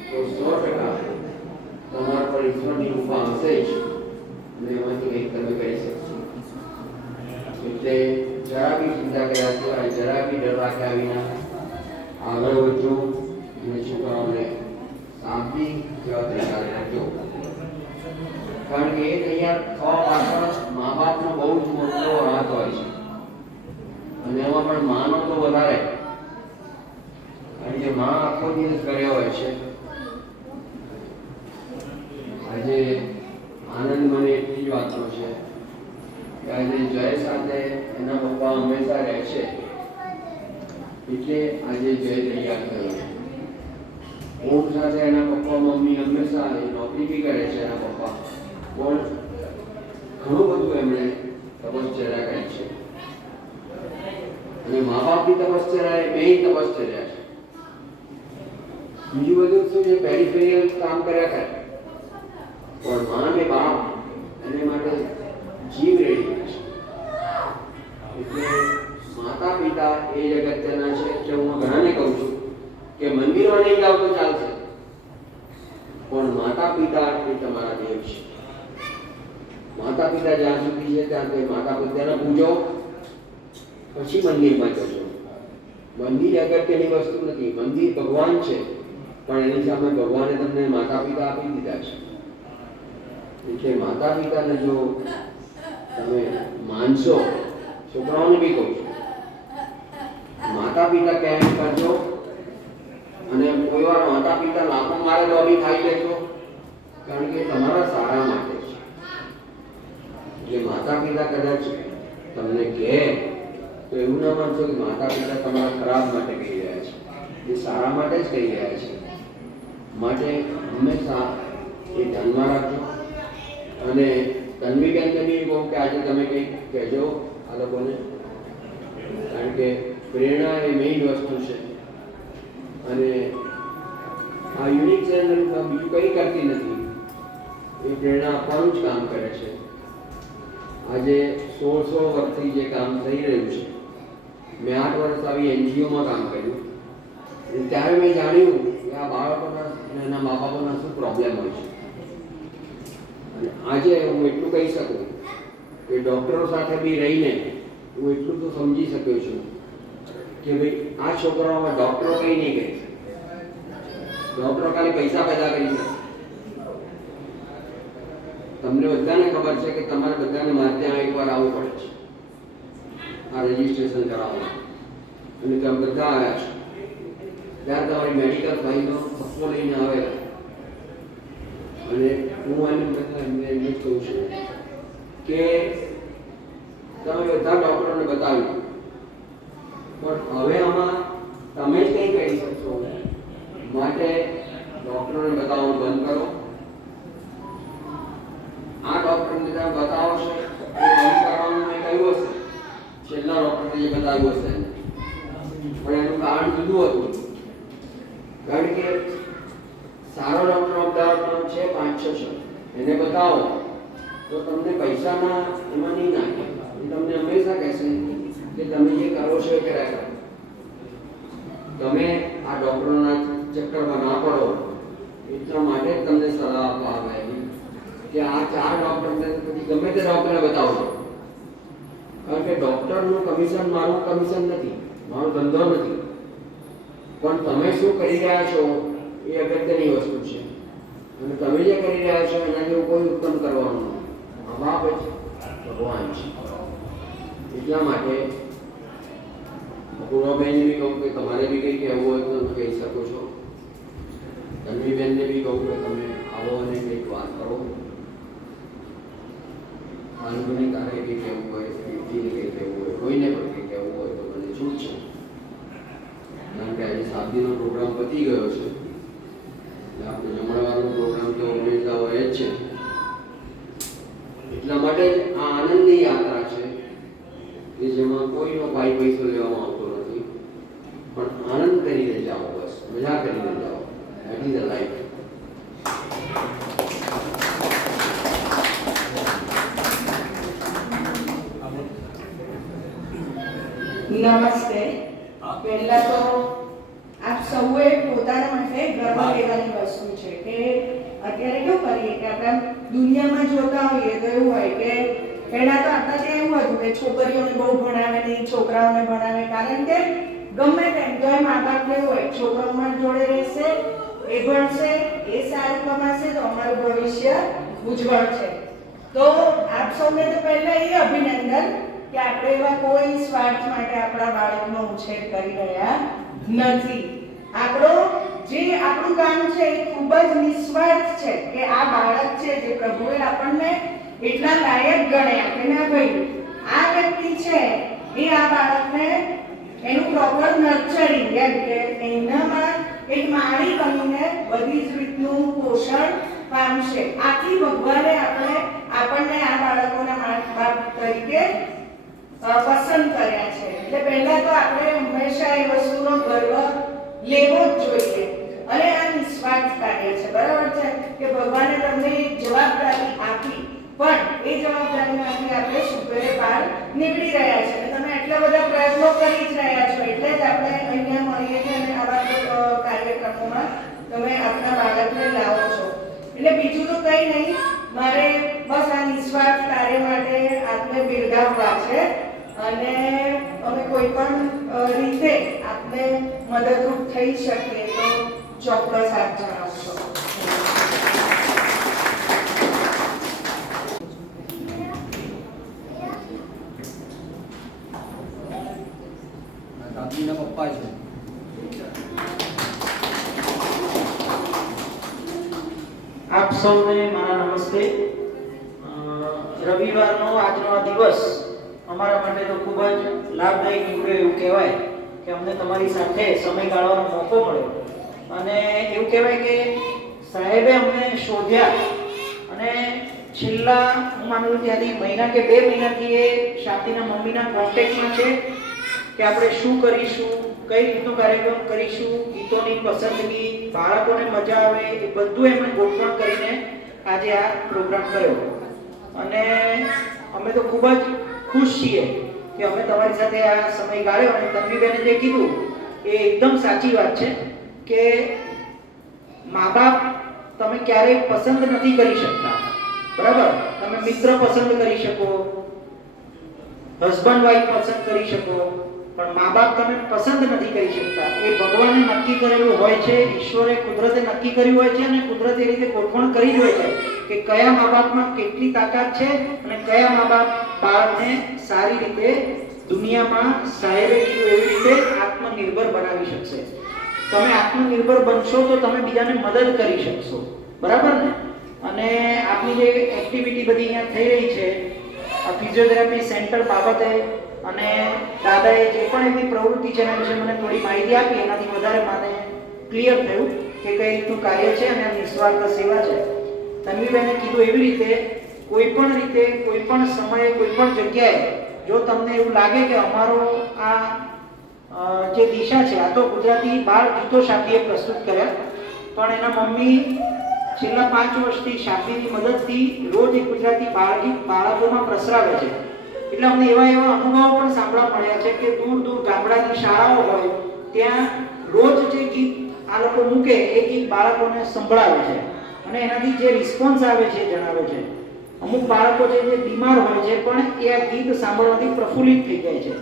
તો 100% તમારા પર ઈશ્વરની કૃપા હશે જ અને એમાંથી કંઈક તમે કરી શકશો. એટલે જરા બી ચિંતા કર્યા સિવાય, જરા બી ડર રાખ્યા વિના આગળ વધજો અને છોકરાઓને શાંતિ જેવા તૈયાર કરજો. કારણ કે એ તૈયાર થવા પાછળ મા બાપનો બહુ જ મોટો હાથ હોય છે. અને એમાં પણ માનો તો વધારે, કારણ કે મા આખો દિવસ ઘરે હોય છે. આજે આનંદ મને એટલી જ વાતનો છે કે આજે જય સાથે એના પપ્પા હંમેશા રહે છે. એટલે આજે જય તૈયાર થયો. ઓમ સાથે એના પપ્પા મમ્મી હંમેશા એ નોકરી બી કરે છે એના પપ્પા, પણ ઘણું બધું એમણે તપશ્ચર્યા કરી છે. અને મા બાપની તપશ્ચર્યા એ બે તપશ્ચર્યા છે. બીજું બધું શું છે, પેરિફેરિયલ કામ કર્યા કરે, પણ મા ને બાપ એને માટે જીવ રેડી છે. એટલે માતા પિતા એ અગત્યના છે. એટલે હું ઘણાને કહું છું કે મંદિરમાં નહીં જાવ તો ચાલશે, પણ માતા પિતા એ તમારા દેવ છે. માતા પિતા જ્યાં સુધી છે ત્યાં સુધી માતા પિતાને પૂજો, પછી મંદિરમાં જજો. મંદિર અગત્યની વસ્તુ નથી. મંદિર ભગવાન છે, પણ એની સામે ભગવાને તમને માતા પિતા આપી દીધા છે. એટલે માતા પિતાને જો તમે માનશો, છોકરાઓને બી કહું છું, માતા પિતા કેમ કરજો. અને કોઈ વાર માતા પિતા લાખો મારે તો બી ખાઈ લેજો, કારણ કે તમારા સારા માટે છે. એટલે માતા પિતા કદાચ તમને કહે તો એવું ના માનશો કે માતા પિતા તમારા ખરાબ માટે કહી રહ્યા છે. એ સારા માટે જ કહી રહ્યા છે. માટે હંમેશા એ ધ્યાનમાં રાખજો. અને તન્વીબેનને બી કહું કે આજે તમે કંઈક કહેજો આ લોકોને, કારણ કે પ્રેરણા એ મેઇન વસ્તુ છે. અને આ યુનિક ચેનલ બીજું કંઈ કરતી નથી, એ પ્રેરણા આપવાનું જ કામ કરે છે. આજે 16 વર્ષથી જે કામ થઈ રહ્યું છે, મેં 8 વર્ષ આવી એનજીઓમાં કામ કર્યું, ત્યારે મેં જાણ્યું કે આ બાળકોના અને એના મા બાપોના શું પ્રોબ્લેમ હોય છે. અને આજે હું એટલું કહી શકું કે ડૉક્ટરો સાથે બી રહીને હું એટલું તો સમજી શક્યો છું કે ભાઈ આ છોકરાઓમાં ડૉક્ટરો કંઈ નહીં કહે. ડૉક્ટરો ખાલી પૈસા પેદા કરી શકે. તમને બધાને ખબર છે કે તમારે બધાને મારે ત્યાં એકવાર આવવું પડે છે આ રજીસ્ટ્રેશન કરાવવા, અને તમે બધા આવ્યા છો. ત્યારે તમારી મેડિકલ ફાઇલનો હપ્તો લઈને આવેલા, અને હું એમને કહું છું કે તમે બધા ડૉક્ટરોને બતાવ્યું, પણ હવે આમાં તમે જ કંઈ કરી શકશો. માટે ડૉક્ટરોને બતાવવાનું બંધ કરો. આ ડૉક્ટરને તમે બતાવો છો એ બંધ કરવાનું મેં કહ્યું હશે, છેલ્લા ડૉક્ટરને જે બતાવ્યું હશે, પણ એનું કારણ જુદું હતું. કારણ કે સારો ડૉક્ટર અમદાવાદમાં છે 5-6 છે, એને બતાવો તો તમને પૈસાના એમાં નહીં નાખે. એ તમને હંમેશા કહેશે કે તમે જે કરો છો એ કર્યા કરો. તમે આ ડૉક્ટરોના ચક્કરમાં ના પડો, એટલા માટે જ તમને સલાહ આપવા આવે કે આ 4 ડૉક્ટરને પછી ગમે તે ડૉક્ટરને બતાવજો. કારણ કે ડૉક્ટરનું કમિશન મારું કમિશન નથી, મારો ધંધો નથી, પણ તમે શું કરી રહ્યા છો એ અગત્યની વસ્તુ છે. અને તમે જે કરી રહ્યા છો એના જેવું કોઈ ઉત્તમ કરવાનું નથી. મા બાપ જ ભગવાન છે. એટલા માટે અપૂર્વાબેનને બી કહું કે તમારે બી કંઈ કહેવું હોય તો તમે કહી શકો છો. તન્વીબેનને બી કહું કે તમે આવો અને કંઈક વાત કરો. માનવીને તારે કંઈ કહેવું હોય, વ્યક્તિને કંઈ કહેવું હોય, કોઈને પણ કંઈ કહેવું હોય તો મને છૂટ છે. કારણ કે આજે સાદગીનો પ્રોગ્રામ પતી ગયો છે, એટલે આપણે જમણવારનો પ્રોગ્રામ તો હંમેશા હોય જ છે. એટલા માટે જ આ આનંદની યાત્રા છે કે જેમાં કોઈનો પાઈ પૈસો લેવામાં આવતો નથી, પણ આનંદ કરીને જાઓ, બસ મજા કરીને જાઓ. That is the life. નમસ્તે. પહેલા તો આપ સૌએ પોતાના માટે ગર્વ લેવાની વસ્તુ છે કે અત્યારે કેવું કરીએ કે આપણે દુનિયામાં જોતા હોઈએ તો એવું હોય કે પહેલા તો આપણા ત્યાં એવું હતું કે છોકરીઓને બહુ ભણાવે નહીં, છોકરાઓને ભણાવે, કારણ કે ગમે તેમ તો મા બાપ કેવું હોય છોકરો અમારી જોડે રહેશે, એ ભણશે, એ સારું કમાશે તો અમારું ભવિષ્ય ઉજ્જવળ છે. તો આપ સૌને તો પહેલા એ અભિનંદન કે આપણે એવા કોઈ સ્વાર્થ માટે આપણા બાળકનો ઉછેર કરી રહ્યા નથી. આપણું કામ છે એ ખૂબ જ નિસ્વાર્થ છે કે આ બાળક છે જે પ્રભુએ આપણને એટલા લાયક ગણ્યા કે ના ભાઈ આ વ્યક્તિ છે એ આ બાળકને એનું પ્રોપર નર્ચરિંગ એમ કે એનામાં એક માળી બનીને બધી જ રીતનું પોષણ પામશે. આથી ભગવાને આપણને આ બાળકોના બાપ તરીકે પસંદ કર્યા છે. એટલે પહેલા તો આપણે હંમેશા એ વસ્તુનો ગર્વ લેવો જ જોઈએ અને આ નિસ્વાર્થ કાર્ય છે. બરાબર છે કે ભગવાને તમને એક જવાબદારી આપી, પણ એ જવાબદારીમાંથી આપણે સુપેરે બહાર નીકળી રહ્યા છે અને તમે એટલા બધા પ્રયત્નો કરી જ રહ્યા છો. એટલે જ આપણે અહીંયા મળીએ છીએ અને આવા કાર્યક્રમોમાં તમે આપણા બાળકને લાવો છો. એટલે બીજું તો કંઈ નહીં, મારે બસ આ નિસ્વાર્થ કાર્ય માટે આપને બિરદાવવા છે અને અમે કોઈ પણ રીતે આપને મદદરૂપ થઈ શકીએ તો ચોક્કસ આપ જણાવશો. દાદીના પપ્પા છે. આપ સૌને મારા નમસ્તે. રવિવારનો આજનો આ દિવસ અમારા માટે તો ખૂબ જ લાભદાયી નીવડ્યો એવું કહેવાય કે અમને તમારી સાથે સમય ગાળવાનો મોકો મળ્યો અને એવું કહેવાય કે સાહેબે અમને શોધ્યા અને છેલ્લા હું માનું છું ત્યાંથી મહિના કે 2 મહિનાથી એ શાંતિના મમ્મીના કોન્ટેક્ટમાં છે કે આપણે શું કરીશું, કઈ રીતનો કાર્યક્રમ કરીશું, ગીતોની પસંદગી, બાળકોને મજા આવે એ બધું એમણે ગોઠવણ કરીને આજે આ પ્રોગ્રામ કર્યો અને અમે તો ખૂબ જ ખુશ છીએ કે અમે તમારી સાથે આ સમય ગાળ્યો. અને તન્વીબેને જે કીધું એ એકદમ સાચી વાત છે કે મા બાપ તમે ક્યારેય પસંદ નથી કરી શકતા, બરાબર? તમે મિત્ર પસંદ કરી શકો, હસબન્ડ વાઈફ પસંદ કરી શકો, પણ મા બાપ તમે પસંદ નથી કરી શકતા. એ ભગવાને નક્કી કરેલું હોય છે, ઈશ્વરે કુદરતે નક્કી કર્યું હોય છે અને કુદરતે એ રીતે ગોઠવણ કરી જ હોય છે કે કયા મા બાપમાં કેટલી તાકાત છે અને કયા મા બાપ બાળકને સારી રીતે દુનિયામાં સાહેબે કીધું એવી રીતે આત્મનિર્ભર બનાવી શકશે. તમે આત્મનિર્ભર બનશો તો તમે બીજાને મદદ કરી શકશો, બરાબર ને? અને આપની જે એક્ટિવિટી બધી અહીંયા થઈ રહી છે ફિઝિયોથેરાપી સેન્ટર બાબતે અને દાદાએ જે પણ એવી પ્રવૃત્તિ છે એના વિશે મને થોડી માહિતી આપી, એનાથી વધારે મને ક્લિયર થયું કે કઈ રીતનું કાર્ય છે અને આ નિસ્વાર્થ સેવા છે. તન્વીબેને કીધું એવી રીતે કોઈ પણ રીતે, કોઈ પણ સમયે, કોઈ પણ જગ્યાએ જો તમને એવું લાગે કે અમારો આ જે દિશા છે, આ તો ગુજરાતી બાળ ગીતો શાફીએ પ્રસ્તુત કર્યા, પણ એના મમ્મી છેલ્લા 5 વર્ષથી શાફીની મદદથી રોજ એક ગુજરાતી બાળગીત બાળકોમાં પ્રસરાવે છે. એટલે અમને એવા અનુભવો પણ સાંભળવા મળ્યા છે કે દૂર દૂર ગામડાની શાળાઓ હોય ત્યાં રોજ જે ગીત આ લોકો મૂકે એ ગીત બાળકોને સંભળાવે છે અને એનાથી જે રિસ્પોન્સ આવે છે જણાવે છે. અમુક બાળકો છે જે બીમાર હોય છે પણ એ આ ગીત સાંભળવાથી પ્રફુલ્લિત થઈ જાય છે.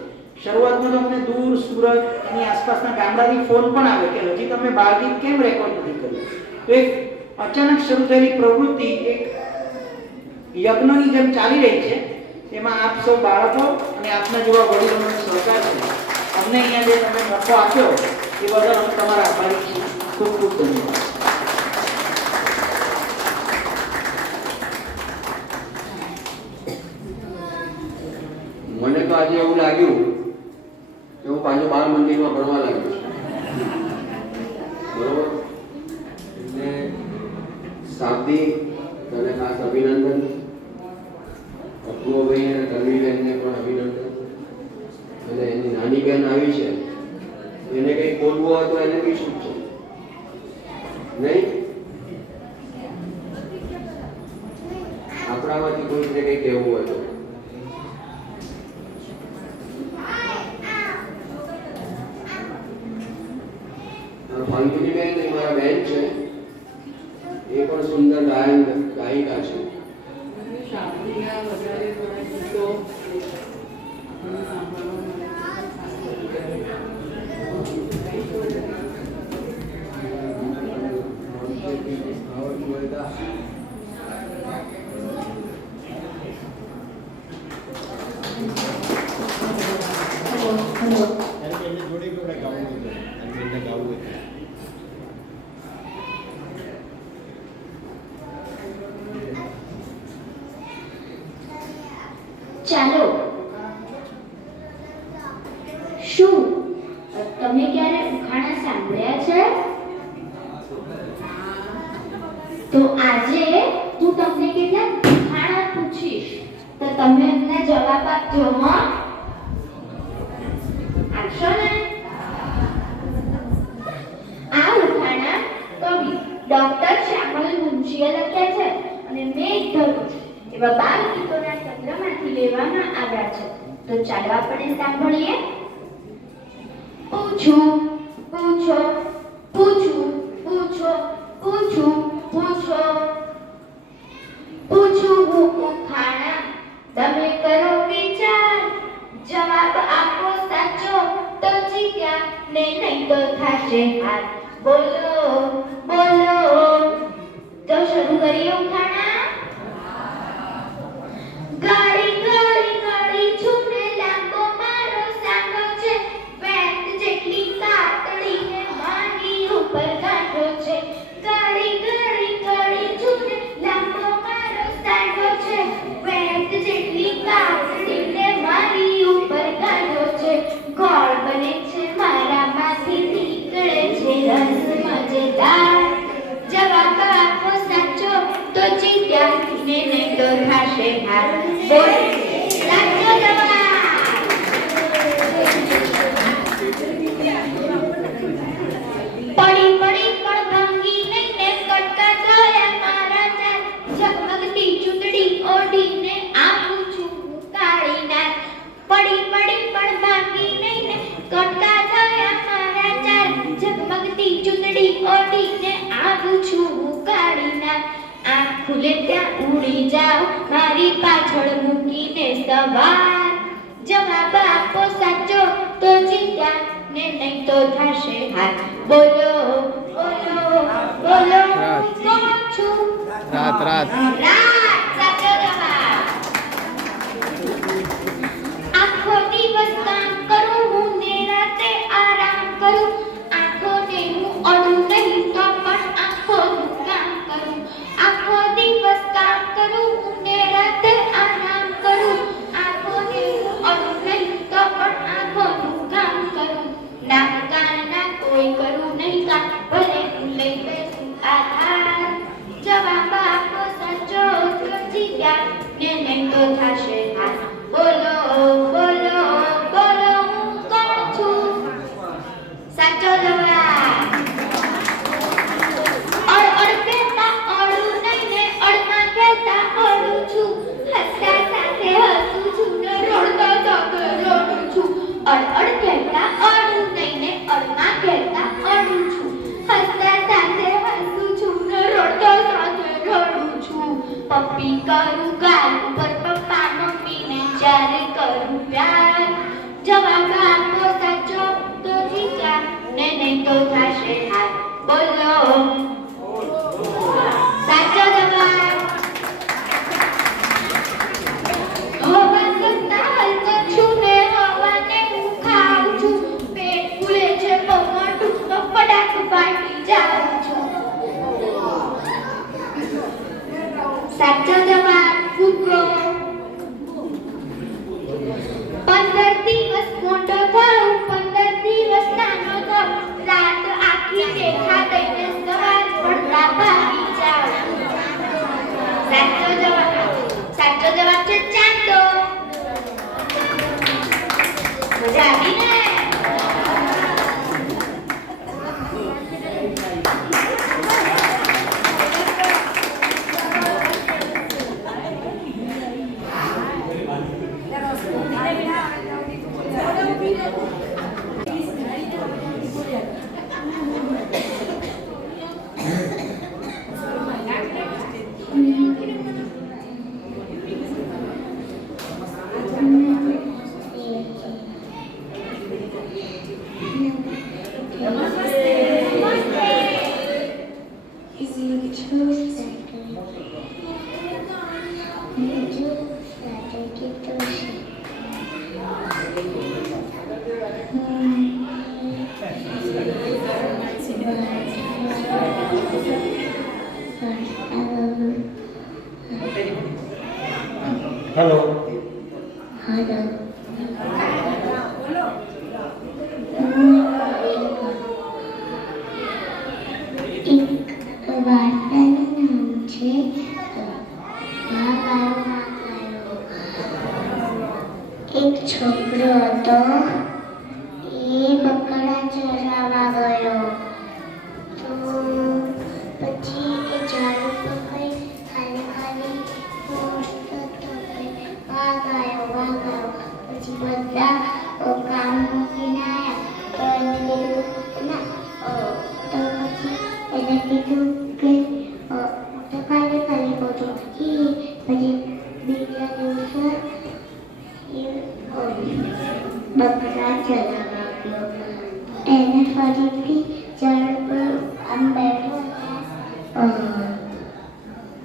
શરૂઆતમાં તો અમને દૂર સુરત એની આસપાસના ગામડાથી ફોન પણ આવે કે હજી તમે બાળગીત કેમ રેકોર્ડ નથી કર્યું. તો એક અચાનક શરૂ થયેલી પ્રવૃત્તિ એક યજ્ઞની જેમ ચાલી રહી છે. એમાં આપ સૌ બાળકો અને આપના જેવા વડીલોનો સહકાર છે. અમને અહીંયા જે તમે મોકો આપ્યો એ બદલ અમે તમારા આભારી છીએ. ખૂબ ખૂબ ધન્યવાદ. મને તો આજે એવું લાગ્યું કે હું પાછો બાળ મંદિરમાં ભણવા લાગ્યો છું, બરોબર? એટલે શાબ્દી તને ખાસ અભિનંદન, અપૂર્વભાઈ અને તન્વીબેનને પણ અભિનંદન. અને એની નાની બેન આવી છે, એને કંઈ બોલવું હોય તો એને બી શું છે નહીં? આપણામાંથી કોઈને કંઈ કહેવું હોય તો ફાલ્ગુનીબેન મારા બેન છે, એ પણ સુંદર ગાયિકા છે. ચાલો, શું તમે એમને જવાબ આપજો હો. આપશો ને? આ ઉખાણા કવિ ડોક્ટર શ્યામલ મુનશીએ લખ્યા છે અને મેઘ ધરુચ એવા બાળ ગીતોના સંગ્રહમાંથી લેવામાં આવ્યા છે. તો ચાલો આપણે સાંભળીએ. પૂછું પૂછો પૂછું પૂછો પૂછું પૂછો પૂછું હું ઉખાણા તમે કરો વિચાર જવાબ આપો સાચો તો જીત્યા ને નહીં તો થશે હાર. બોલો બોલો. તો શરૂ કરીએ ઉખાણા. ગાડી ગાડી ગાડી છું ને લાંબો મારો સાંગો છે વેત જેટલી કાતડી ને મારી ઉપર કાઢો છે. ગાડી ગાડી ગાડી છું ને લાંબો મારો સાંગો છે વેત જેટલી કાતડી ને મારી ઉપર કાઢો છે. ગોળ બને છે મારામાંથી નીકળે છે રસ મજેદાર જવાબ આપો સાચો તો જીત્યા ને નહીં તો થશે હાર. બોલ સાચો જવાબ. પડી પડી પણ ભાંગી નહીં ને કટકા થયા મારા ચાર ઝગમગતી ચૂંદડી ઓઢીને આવું છું હું કાળી નાર. પડી પડી પણ ભાંગી નહીં ને કટકા થયા મારા ચાર ઝગમગતી ચૂંદડી ઓઢીને આવું છું હું કાળી નાર. આંખ ખુલે ત્યાં ઉડી જાઓ મારી પાછળ મૂકીને સવાર જવાબ આપો સાચો તો જીત્યા ને નહીં તો થશે હાર. બોલો બોલો બોલો. કોણ છું? રાત રાત રાત. સાચો જવાબ. આખો દિવસ કામ કરું હું ને રાતે આરામ કરું આંખોને હું અડું નહીં તો પણ આંખોનું કામ કરું. આખો દિવસ કામ કરું હું ને રાતે આરામ કરું આંખોને હું અડું નહીં તો પણ આંખોનું કામ કરું. નાક કાનના કોઈ કરું નહીં કામ ભલે હું લઈ બેસું આધાર જવાબ આપો સાચો તો જીત્યા ને નહીં તો થશે હાર. બોલો બોલો બોલો. હું કોણ છું? સાચો જવાબ. અડ અડ કહેતા અડું નહીં ને અડમાં કહેતા અડું છું હસતા સાથે હસું છું ને રડતા સાથે રડું છું. અડ અડ કહેતા અડું નહીં ને અડમાં કહેતા અડું છું હસતા સાથે હસું છું ને રડતા સાથે રડું છું. પપ્પી કરું ગાલ ઉપર પપ્પા મમ્મીને જ્યારે કરું પ્યાર જવાબ આપો સાચો તો જીત્યા ને નહીં તો થશે હાર. બોલો સાચો જવાબ. હવા કરતા હલકો છું ને હવાને હું ખાઉં છું પેટ ફૂલે છે બહુ મોટું તો ફટાક ફાટી જાઉં છું. સાચો જવાબ. ફૂકો. 15 દિવસ મોટો થાઉં 15 દિવસ નાનો થાઉં રાત આખી દેખા દઈને સવાર પડતા ભાગી જાઉં. સાચો જવાબ. સાચો જવાબ છે ચાંદો. મજા આવી ને? હેલો. વાર્તાનું નામ છે છોકરો હતો એ બકરા ચરાવવા ગયો તો પછી એ ઝાડ ઉપર કઈ ખાલી ખાલી વાગાયો પછી બધા કામ મૂકીને આવ્યા તો એને કીધું કે તો ખાલી ખાલી બોલું પછી બીજા દિવસે બકરા ચલાવવા ગયો એને ફરીથી ઝાડ પર આમ બેઠો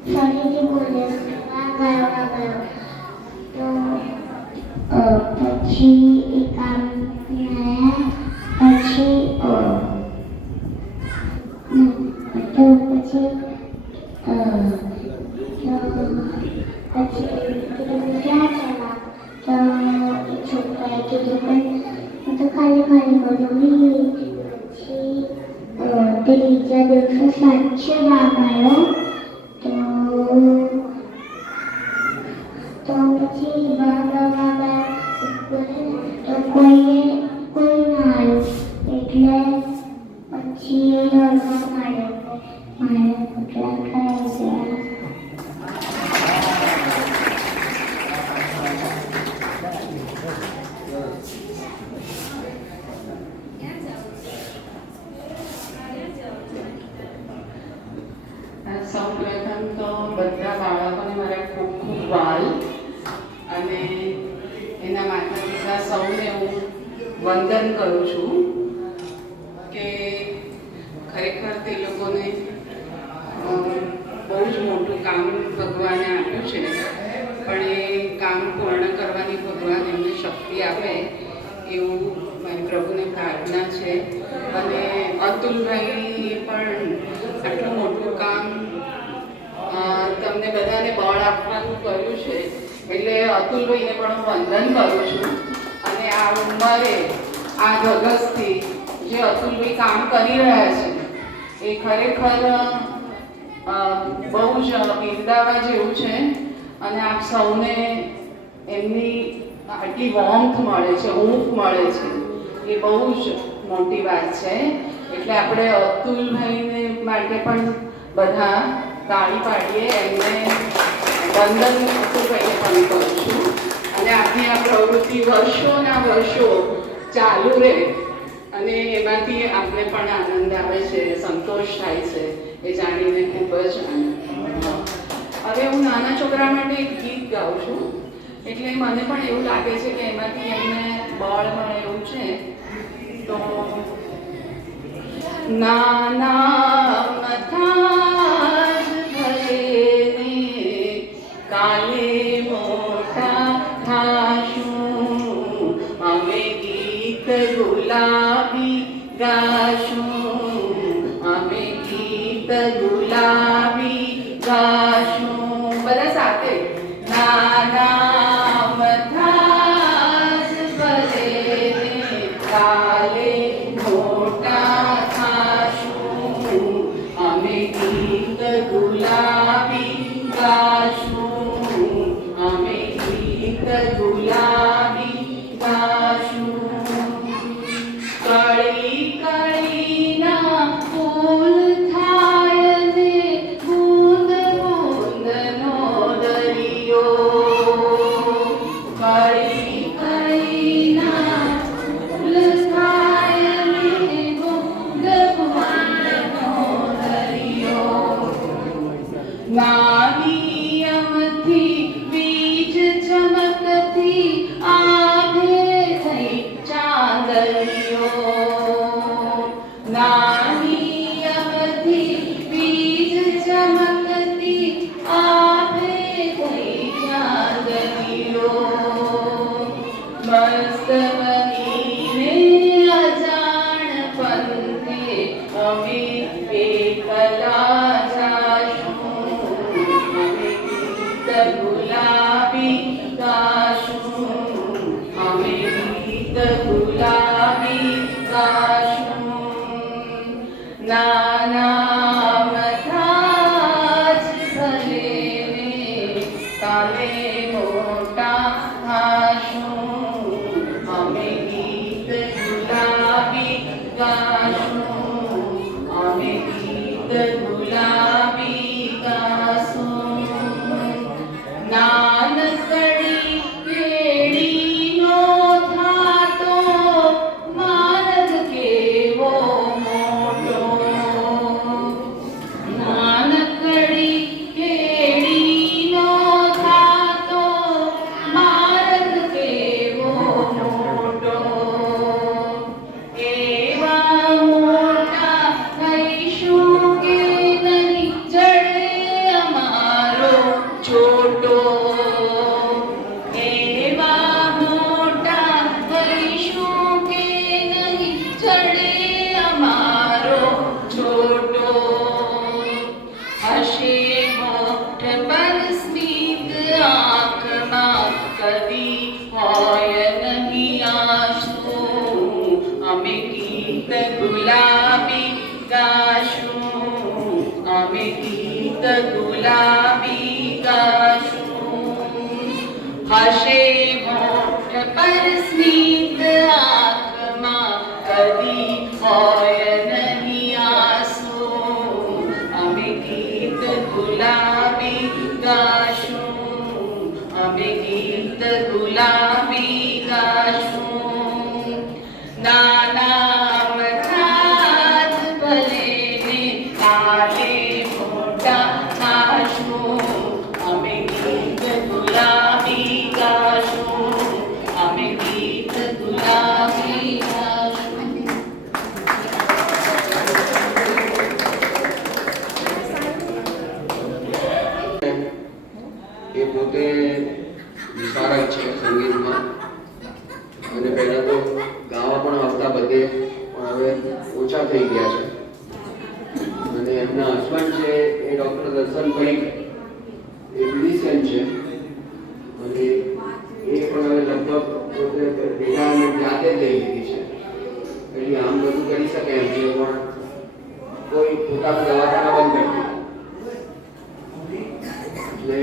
ફરીથી બોલ્યો વાગાયો તો પછી એ કામ પછી ક્યાં ચલાવ તો એ છોકરાએ કીધું પણ હું તો ખાલી ખાલી બોલું પછી ત્રીજા દિવસે સાચે વાગાયો તો પછી વાગાયો તો કોઈ ના આવ્યું એટલે પછી એ રડવા માંડ્યો મારા કૂતરા ખાઈ ગયા. સૌ પ્રથમ તો બધા બાળકોને મારા ખૂબ ખૂબ વાલ અને એના માતા પિતા સૌને હું વંદન કરું છું કે ખરેખર તે લોકોને બહુ જ મોટું કામ ભગવાને આપ્યું છે પણ એ કામ પૂર્ણ કરવાની ભગવાન એમને શક્તિ આપે એવું મારી પ્રભુને પ્રાર્થના છે. અને અતુલભાઈએ પણ આટલું મોટું કામ તમને બધાને બળ આપવાનું કર્યું છે એટલે અતુલભાઈને પણ હું વંદન કરું છું. અને આ ઉંમરે આ ધગસથી જે અતુલભાઈ કામ કરી રહ્યા છે એ ખરેખર બહુ જ બિરદાવા જેવું છે. અને આપ સૌને એમની આટલી વોર્મથ મળે છે, હૂંફ મળે છે એ બહુ જ મોટી વાત છે. એટલે આપણે અતુલભાઈને માટે પણ બધા તાળી પાડીએ, એમને વંદન અતુલભાઈને પણ કરું છું. અને આપણી આ પ્રવૃત્તિ વર્ષોના વર્ષો ચાલુ રહે અને એમાંથી આપણે પણ આનંદ આવે છે, સંતોષ થાય છે એ જાણીને ખૂબ જ આનંદ. હવે હું નાના છોકરા માટે એક ગીત ગાઉં છું એટલે મને પણ એવું લાગે છે કે એમાંથી એમને બળ મળે એવું છે. તો નાના મથા ભલે ને કાલે મોટા થાશું, અમે ગીત ગુલાબી ગાશું, અમે ગીત ગુલાબી ગાશું. બધા સાથે નાના મથા ભલે ને કાલે મોટા થાશું, અમે ગીત ગુલાબી ગાશું, અમે ગીત ગુલાબી ગાશું. કળી કળીના ફૂલ થાય ને બૂંદ બૂંદનો દરિયો, કળી કળીના ફૂલ થાય ને બૂંદ બૂંદનો દરિયો. નાની અમથી બીજ ચમકતી આભે થઈ ચાંદલિયો, નાની અમથી બીજ ચમકતી આભે થઈ ચાંદલિયો. મસ્ત બનીને અજાણ પંથે અમે એકલા જાશું, અમે ગીત ગુલાબી ગાશું, અમે ગીત ગુલાબી ગાશું. નાના મથા જ ભલે ને કાલે મોટા થાશું, હશે હોઠ પર સ્મિત આંખમાં કદી હોય નહીં આંસુ અમે ગીત ગુલાબી ગાશું અમે ગીત ગુલાબી ગાશું નાના મથાજ ભલે ને કાલે મોટા થાશું અમે ગીત ગુલાબી ગાશું અમે ગીત ગુલાબી ગાશું એ પોતે વિશારદ છે સંગીતમાં અને પહેલા તો ગાવા પણ આવતા બધે પણ હવે ઓછા થઈ ગયા છે અને એમના હસબન્ડ છે એ ડૉક્ટર દર્શન પરીખ એ ફિઝિશિયન છે અને એ પણ હવે લગભગ પોતે ભેગા અને જાતે જ લઈ લીધી છે એટલે આમ બધું કરી શકે એમ છે પણ કોઈ પોતાનું દવાખાના બંધ કરી એટલે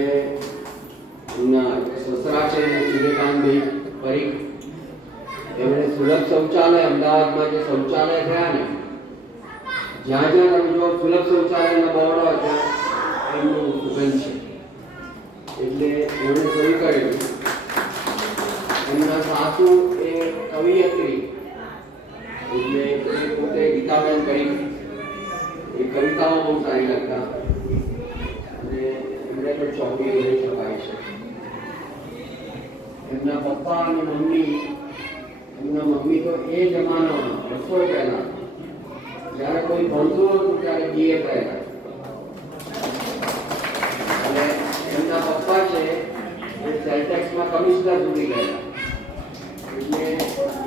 એમના સસરા છે સૂર્યકાંતભાઈ પરીખ એમણે સુલભ શૌચાલય અમદાવાદમાં જે શૌચાલય થયા ને જ્યાં જ્યાં તમે જો સુલભ શૌચાલયના બોર્ડ હોય ત્યાં એમનું સુગંધ છે એટલે એમણે શરૂ કરેલું એમના સાસુ એ કવિયત્રી એટલે એ પોતે ગીતાબેન પરીખ એ કવિતાઓ બહુ સારી લખતા અને એમણે પણ ચોકી રહી શકાય છે એમના પપ્પા અને મમ્મી એમના મમ્મી તો એ જમાનામાં વર્ષો પહેલા જ્યારે કોઈ ભણતું હતું ત્યારે બીએ કરેલા અને એમના પપ્પા છે એ સેલટેક્સમાં કમિશનર સુધી ગયા એટલે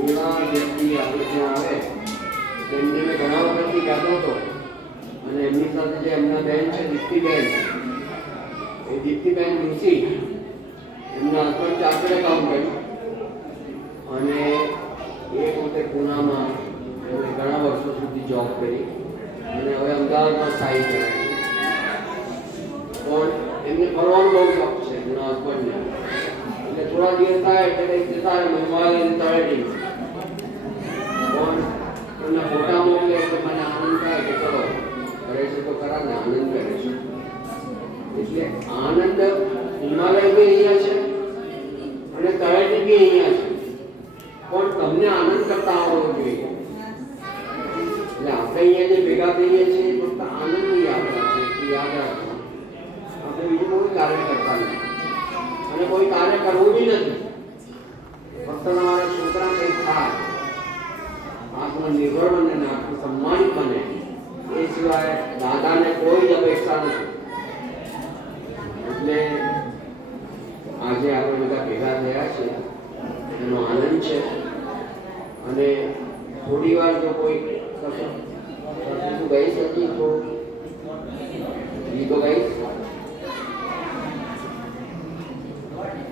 એવા વ્યક્તિ આપણે ત્યાં આવે તેમને મેં ઘણા વખતથી કહેતો હતો અને એમની સાથે જે એમના બેન છે દીપ્તિબેન એ દીપ્તિબેન ઋષિ એમના હસબન્ડ ચાર્ટર્ડ એકાઉન્ટન્ટ અને એ પોતે પૂનામાં એમણે ઘણા વર્ષો સુધી જોબ કરી અને હવે અમદાવાદમાં સ્થાયી થયા છે પણ એમને ફરવાનો બહુ શોખ છે એમના હસબન્ડને એટલે થોડા દિવસ થાય એટલે કંઈક જતા રહે મોબાઈલ તળેટી પણ એમના ફોટા મોકલે એટલે મને આનંદ થાય કે ચલો કરે છે તો ખરા ને આનંદ કરે છે એટલે આનંદ હિમાલય બી અહીંયા છે અને તળેટી બી અહીંયા છે પણ તમને આનંદ કરતા આવડવો જોઈએ એટલે આપણે અહીંયા જે ભેગા થઈએ છીએ ફક્ત આનંદની યાત્રા છે એ યાદ રાખો આપણે બીજું કોઈ કાર્ય કરતા નથી અને કોઈ કાર્ય કરવું બી નથી ફક્ત તમારા છોકરા કંઈક થાય આત્મનિર્ભર બને ને આત્મસન્માનિત બને એ સિવાય દાદાને કોઈ જ અપેક્ષા નથી એટલે આજે આપણે બધા ભેગા થયા છે એનો આનંદ છે અને થોડી વાર જો કોઈ કશું ગઈશ હતી તો ગીતો ગઈશ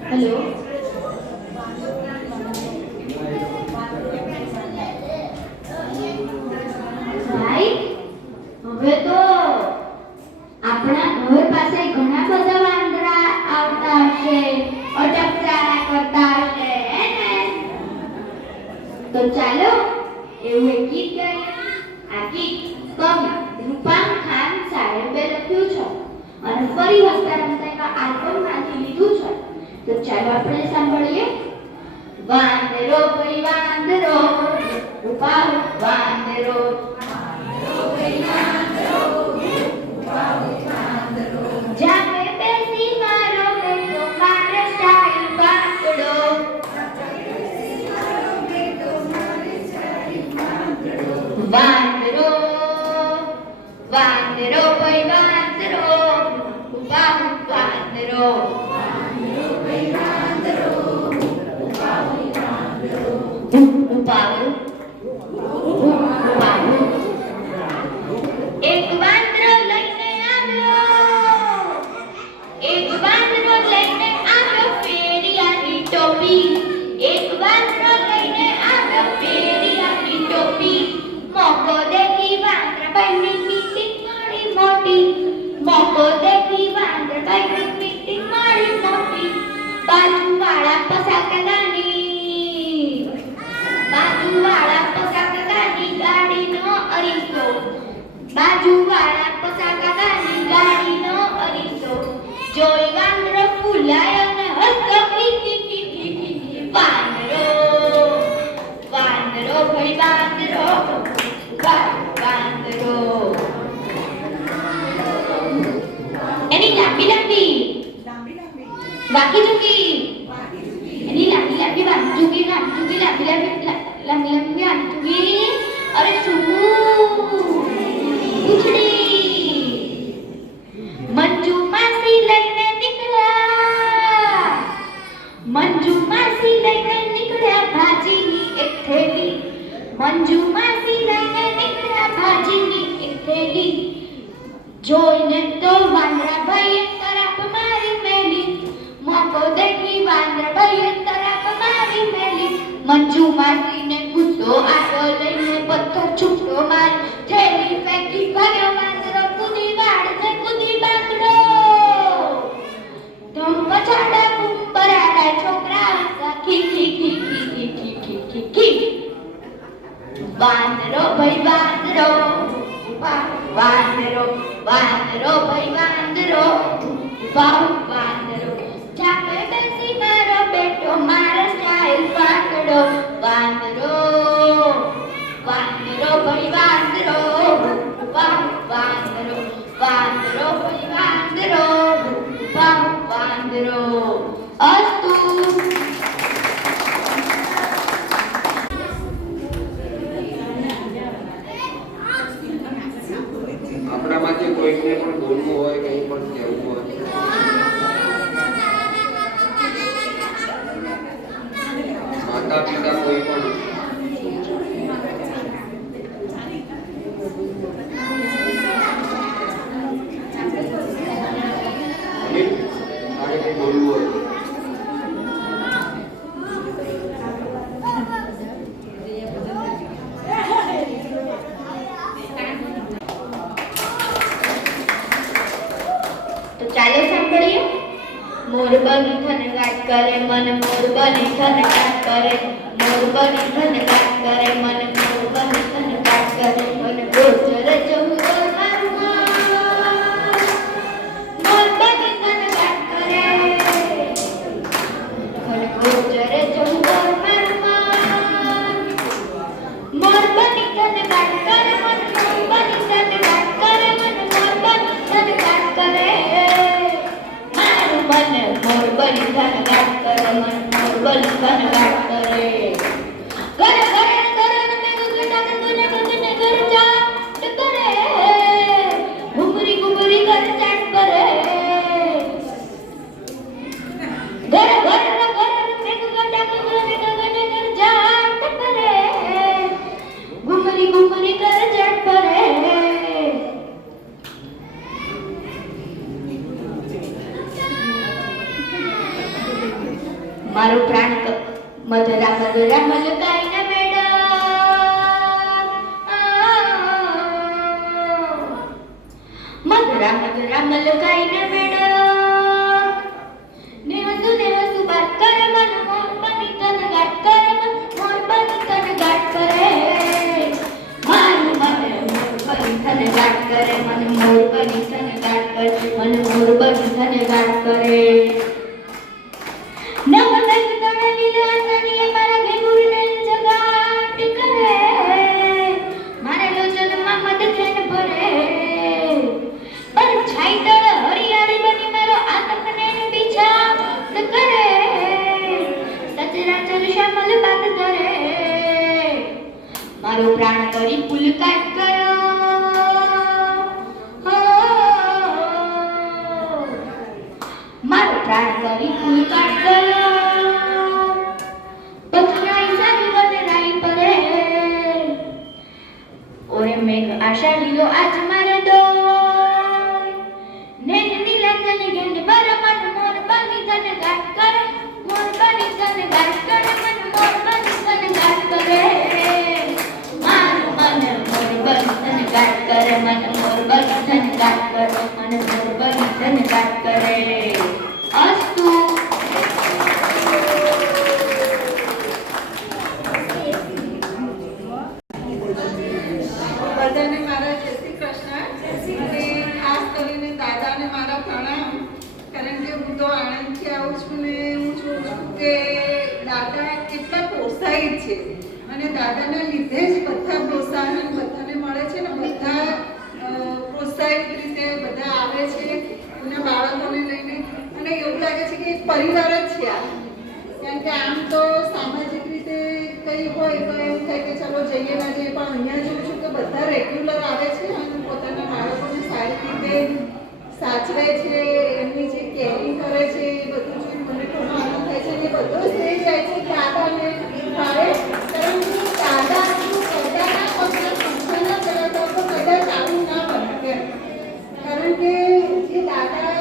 હેલો ભાઈ હવે તો આપણા ઘર પાસે ઘણા બધા વાંદરા આવતા હશે અટકચારા કરતા હશે હે ને તો ચાલો એવું એક ગીત ગાઈએ આ ગીત કવિ રૂપાંગ ખાન સાહેબે લખ્યું છે અને ફરી હસતા રમતા એક આલ્બમમાંથી લીધું છે તો ચાલો આપણે સાંભળીએ વાંદરો ભાઈ વાંદરો ઉભા વાંદરો જામે બેસી મારો બેટો મારે સ્ટાઈલ બાંધડો વાંદરો વાંદરો ભાઈ વાંદરો ઉભા વાંદરો ઉભા બાજુવાળા પસાકાની ગાડીનો અરીસો, બાજુવાળા પસાકાની ગાડીનો અરીસો, જોઈ વાંદરો ફૂલાય અને હસતો વાંદરો, વાંદરો ભાઈ વાંદરો, વાંદરો. એની લાંબી લાંબી વાકી ચૂકી, એની લાંબી લાંબી વાકી ચૂકી, લાંબી લાંબી વાકી ચૂકી. અરે શું ઉછળી મંજુ માસી લઈને નીકળ્યા, મંજુ માસી લઈને નીકળ્યા ભાજીની એક થેલી, મંજુ માસી લઈને નીકળ્યા ભાજીની એક થેલી. જોઈને તો વાંદરાભાઈએ તરફ મારી મેલી, મોકો દેખી વાંદરાભાઈએ તરફ મારી મેલી. મંજુ માસીને ગુસ્સો આવ્યો, લઈને પથ્થર છૂટો મારી, થેલી ફેંકી ભાગ્યો વાંદરો, કૂદી વાળને કૂદી બાંધડો. ધમ પછાડા બૂમ બરાડા, છોકરા હસતા ખી ખી ખી ખી ખી ખી ખી ખી ખી. વાંદરો ભાઈ વાંદરો, વાંદરો, વાંદરો ભાઈ વાંદરો, વાંદરો. ચાપે બેસી મારો બેટો, મારો સ્ટાઈલ પકડો. વાંદરો, વાંદરો ભાઈ વાંદરો, વાંદરો, વાંદરો ભાઈ વાંદરો, વાંદરો. અસ્તુ. આપણામાંથી કોઈકને પણ બોલવું હોય, કંઈ પણ કહેવું હોય. માતા પિતા કોઈ પણ મારે કંઈ બોલવું હોય. તો ચાલો સાંભળીએ. મોરબની ધનગાટ કરે મન, મોરબની ધનગાટ કરે, મોરબની ધનગાટ કરે મન, મોરબની ધનગાટ કરે મન. ગોચર જવું તો મારું મન, મોરબની ધનગાટ કરે મન. ગોચર જવું તો મારું મન, મોરબની ધનગાટ કરે મન, મોરબની ધનગાટ કરે મન, મોરબની ધનગાટ કરે. मन मोरबनी धनगाट करे मन, मोरबनी धनगाट करे. घर घर घर में गुगना गुगना गुगना घर चाट करे, घुमरी घुमरी घर चाट करे. घर घर घर में गुगना गुगना गुगना घर चाट करे, घुमरी घुमरी घर चाट करे. મારો પ્રાણ મધરા મધરા મલકાઈને મેડમ, મધરા મધરા મલકાઈને મેડમ. નેવસુ નેવસુ બાત કરે મન, મોરબની ધનગાટ કરે મન, મોરબની ધનગાટ કરે. મારું મન મોરબની ધનગાટ કરે મન, મોરબની ધનગાટ કરે મન, મોરબની ધનગાટ કરે. નવનગ તણની લાસણીએ મારા ઘેગુરને જગાટ કરે, મારા લોચનમાં મધ થેન ભરે. પર છાઈ તળ હરિયાળી બની મારો આતંકને પીછા કરે, સચરાચર શ્યામલ બાત ધરે. મારો પ્રાણ કરી પુલકાટ કરો, મારો પ્રાણ કરી પુલકાટ કરો. પથરાઈ સારી વનરાઈ પરે, ઓરે મેઘ આશા લીલો આજ મારે દોય. નેન નીલાંજન ગેંડ બર મન, મોરબની ધનગાટ કરે, મોરબની ધનગાટ કરે મન, મોરબની ધનગાટ કરે. મારું મન મોરબની પ્રોત્સાહિત છે અને દાદાના લીધે જ બધા પ્રોત્સાહન બધાને મળે છે ને બધા પ્રોત્સાહિત રીતે બધા આવે છે એમના બાળકોને લઈને અને એવું લાગે છે કે એક પરિવાર જ છે આ. કારણ કે આમ તો સામાજિક રીતે કંઈ હોય તો એમ થાય કે ચલો જઈએ ના જઈએ, પણ અહીંયા જોઉં છું કે બધા રેગ્યુલર આવે છે અને પોતાના બાળકોને સારી રીતે સાચવે છે, એમની જે કેરિંગ કરે છે એ બધું જોઈને મને ખૂબ આનંદ થાય છે અને બધો શ્રેય જાય છે દાદાને ભાવે. કારણ કે દાદા આટલું કરતા ફંક્શનના કલાકાર તો કદાચ આવું ના બને કેમ, કારણ કે જે દાદા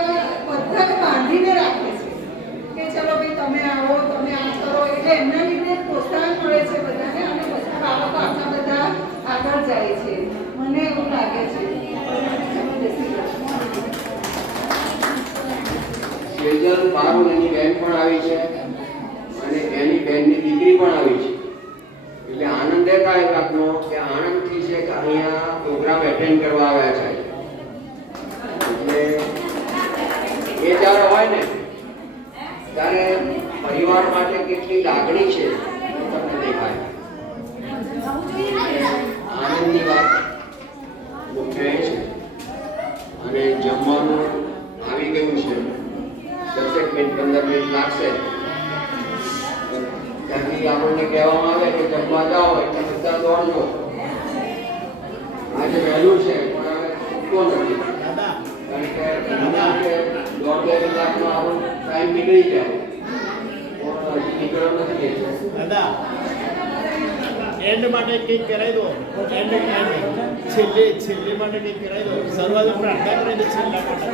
બધાને બાંધીને રાખે છે કે ચલો ભાઈ તમે આવો, તમે આ કરો, એટલે એમના લીધે પ્રોત્સાહન મળે છે બધાને અને બધા બાળકો આટલા બધા આગળ જાય છે, મને એવું લાગે છે. સેજલ પારુલ એની બેન પણ આવી છે અને એની બેનની દીકરી પણ આવી છે. એટલે આનંદ એ થાય વાતનો કે આનંદથી છે કે અહીંયા પ્રોગ્રામ એટેન્ડ કરવા આવ્યા છે. એટલે એ જ્યારે હોય ને ત્યારે પરિવાર માટે કેટલી લાગણી છે તમને દેખાય. આનંદની વાત મુખ્ય એ છે. અને જમવાનું આવી ગયું છે, 10 મિનિટ 15 મિનિટ લાગશે. ત્યાંથી આપણને કહેવામાં આવે કે જમવા જાઓ એટલે બધા દોડજો. આજે વહેલું છે પણ હવે છૂટકો નથી, કારણ કે 1.5 કલાકનો આપણો ટાઈમ નીકળી જાય પણ હજી નીકળ્યો નથી. દાદા એન્ડ માટે કંઈક કરાવી દો. એન્ડ છેલ્લે માટે કંઈક કરાવી દો. શરૂઆત પ્રાર્થના કરાવી દો છેલ્લા માટે.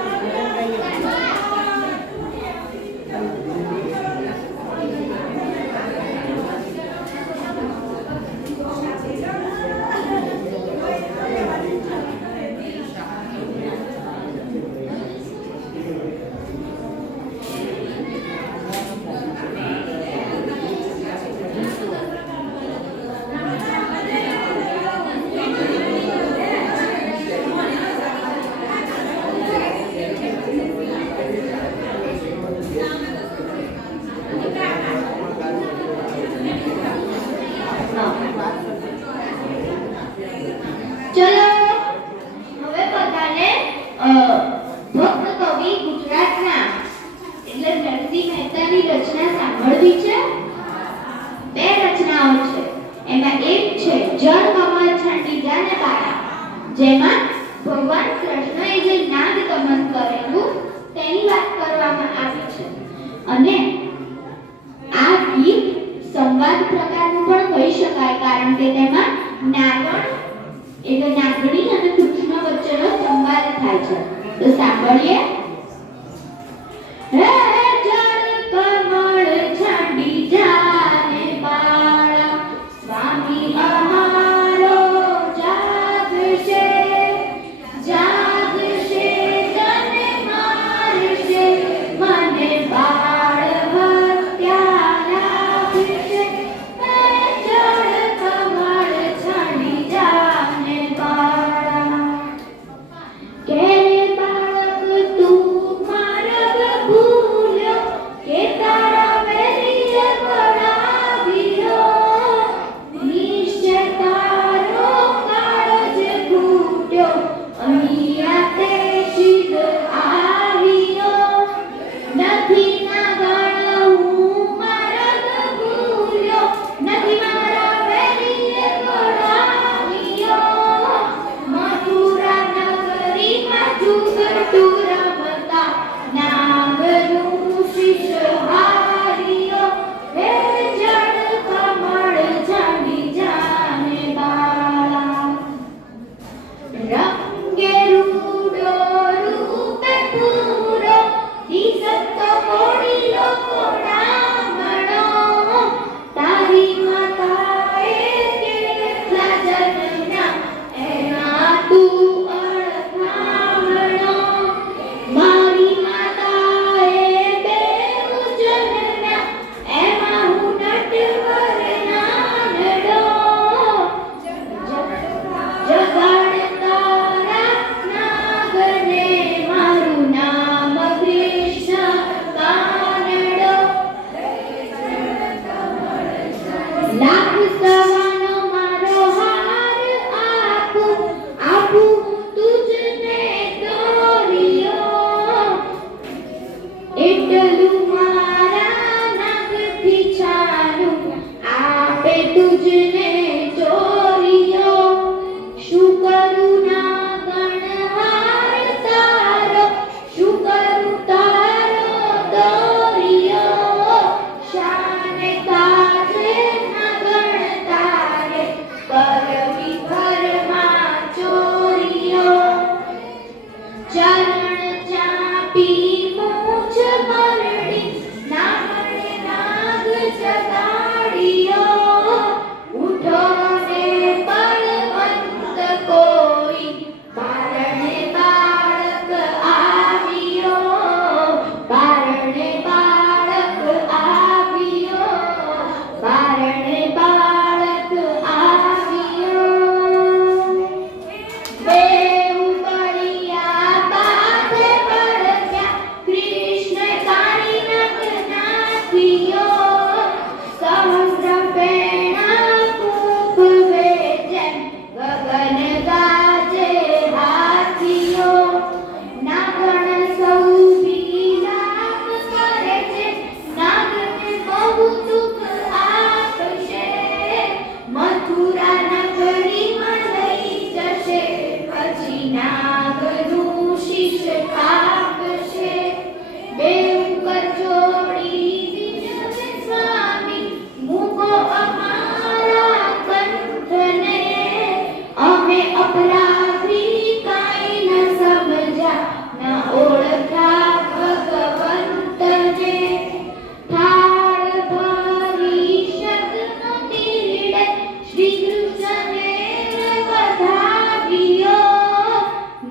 ચલો હવે બધાને ભક્ત કવિ ગુજરાતના એટલે નરસિંહ મહેતાની રચના સાંભળવી છે. 2 રચનાઓ છે, એમાં એક છે જળ કમળ છંડી જાને બાળા, જેમાં ભગવાન કૃષ્ણએ જે નાદ દમન કરેલું તેની વાત કરવામાં આવી છે. અને આ ગીત સંવાદ પ્રકારનું પણ કહી શકાય, કારણ કે તેમાં નાગણ એટલે નાગણી અને કૃષ્ણ વચ્ચેનો સંવાદ થાય છે. તો સાંભળીએ. હે જળ કમળ છંડી જાને બાળા, સ્વામી અમારો જાગશે, જાગશે તને મારશે, મને બાળ હત્યા લાગશે. હે જળ કમળ છંડી જાને બાળા, કે બાળક તું તુજને ચોરીઓ શું કરું ના ગણહાર તારો શું કરું તારો દોરિયો શાને કાજે ના ગણ તારે કરવી ઘરમાં ચોરીઓ ચરણ ચાપી મૂછ મરડી નાગણે નાગ જગાડ્યો ઉઠો ને બળવંત કોઈ બારણે બાળક આવ્યો બારણે બાળક આવ્યો બારણે બાળક આવ્યો બેઉ બળિયા બાધે બળગ્યા કૃષ્ણ કાળી નખ નાખ્યો સહસ્ર પેણા કૂપવે જેમ ગગન ગાજે હાથીઓ નાગણ સૌ વિલાપ કરે છે નાગને બહુ દુઃખ આપશે મથુરા નગરીમાં લઈ જશે પછી નાગનું શીશ કાપશે બેઉ કરજોડી વિજય સ્વામી મૂકો અમારા કંઠને અમે અપરાધી કાંઈ ન સમજ્યા ન ઓળખ્યા ભગવંતને થાળ ભરી શતનો તીરડે શ્રી કૃષ્ણને વધાવ્યો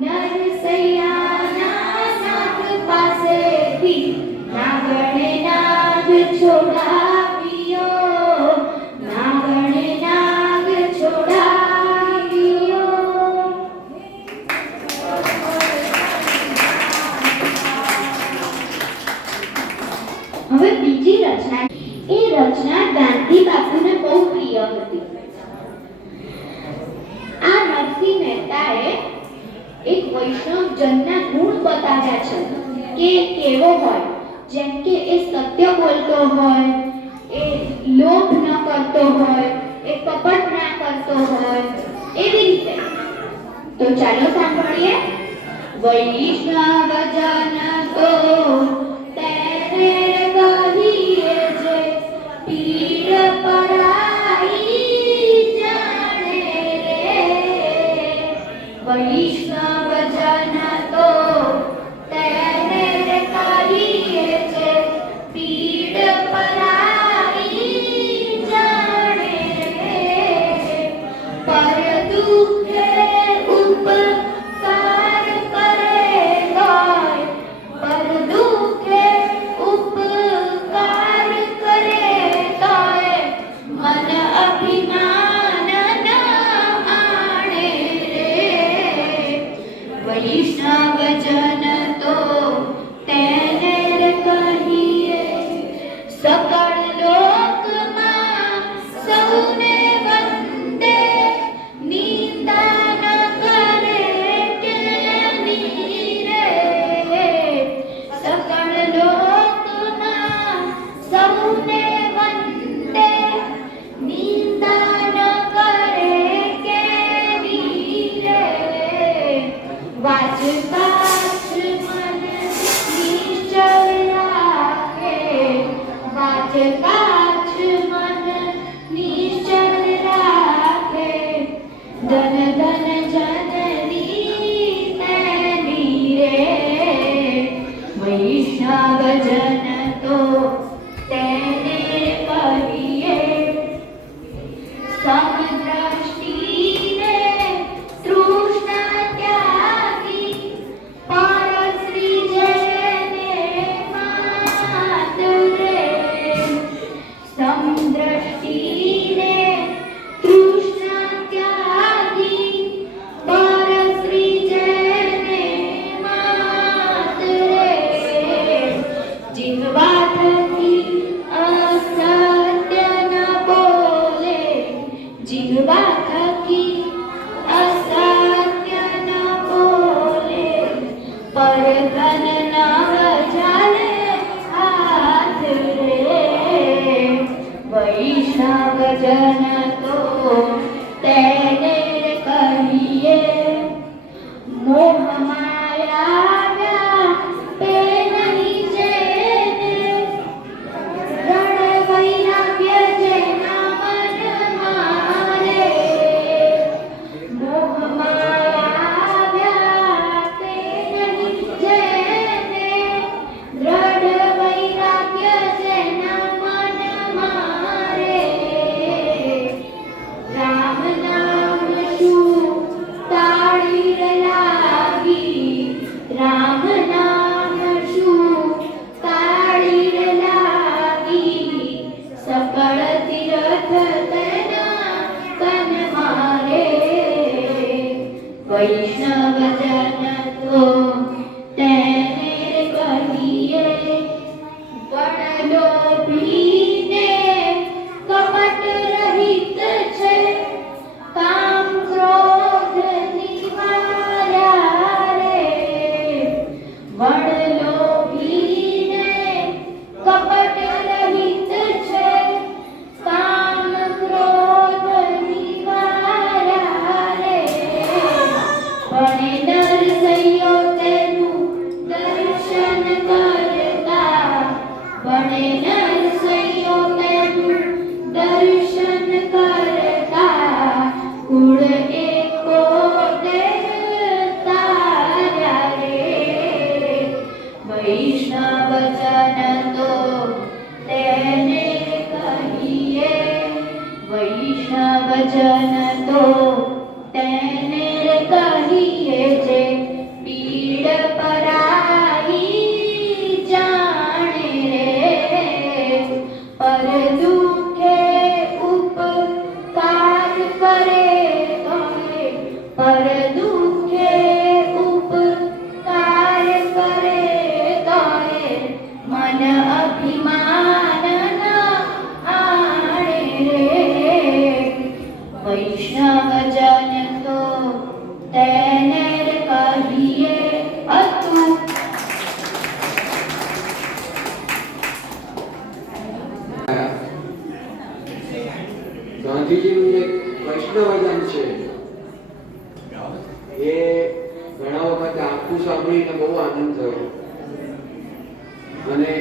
નરસૈયાના નાગ પાસેથી નાગણે નાગ છોડાવ્યો નાગણે નાગ છોડાવ્યો હવે બીજી રચના એ રચના ગાંધી બાપુને બહુ પ્રિય હતી આ નરસિંહ મહેતાએ એક વૈષ્ણવ જનના ગુણ બતાવ્યા છે કે કેવો હોય જેમ કે એ સત્ય બોલતો હોય એ લોભ ન કરતો હોય એ કપટ ના કરતો હોય એવી રીતે તો ચાલો સાંભળીએ વૈષ્ણવ જન તો તેને કહીએ જે પીડ પરાઈ જાણે રે વૈષ્ણવ જન તો તેને કહીએ જે પીડ પરાઈ જાણે રે પર દુઃખે ઉપકાર કરે ગોય પર દુઃખે વૈષ્ણવજન તો તેને કહીએ મોહ માયા વ્યાપે નહીં જેને દ્રઢ વૈરાગ્ય જેના મનમાં રે મોહ માયા વ્યાપે નહીં જેને દ્રઢ વૈરાગ્ય જેના મનમાં રે રામ નામ શું તાળી લાગી રામ નામ શું તાળી લાગી સકળ તીર્થ તેના તન મારે વૈષ્ણવજન તો તેને કહીએ વડલોભીને કપટ રહિત છે કામ ક્રોધ નિવાર્યા રે વડલોભીને કપટ રહિત છે કામ ક્રોધ નિવાર્યા રે ભણે નરસૈયો તેનું દર્શન કરતા ભણે નરસૈયો તેનું દર્શન કરતા કુળ એકો તાર્યા રે વૈષ્ણવજન તો તેને કહીએ વૈષ્ણવજન તો તેને કહીએ જે પીડ પરાઈ જાણે રે પર દુઃખે ઉપકાર કરે તોય પર દુઃખે ઉપકાર કરે તોય મન અભિમાન ના આણે રે વૈષ્ણવજન તો તેને કહીએ હતું ગાંધીજીનું એક વૈષ્ણવજન છે એ ઘણા વખત આખું સાંભળીને બહુ આનંદ થયો અને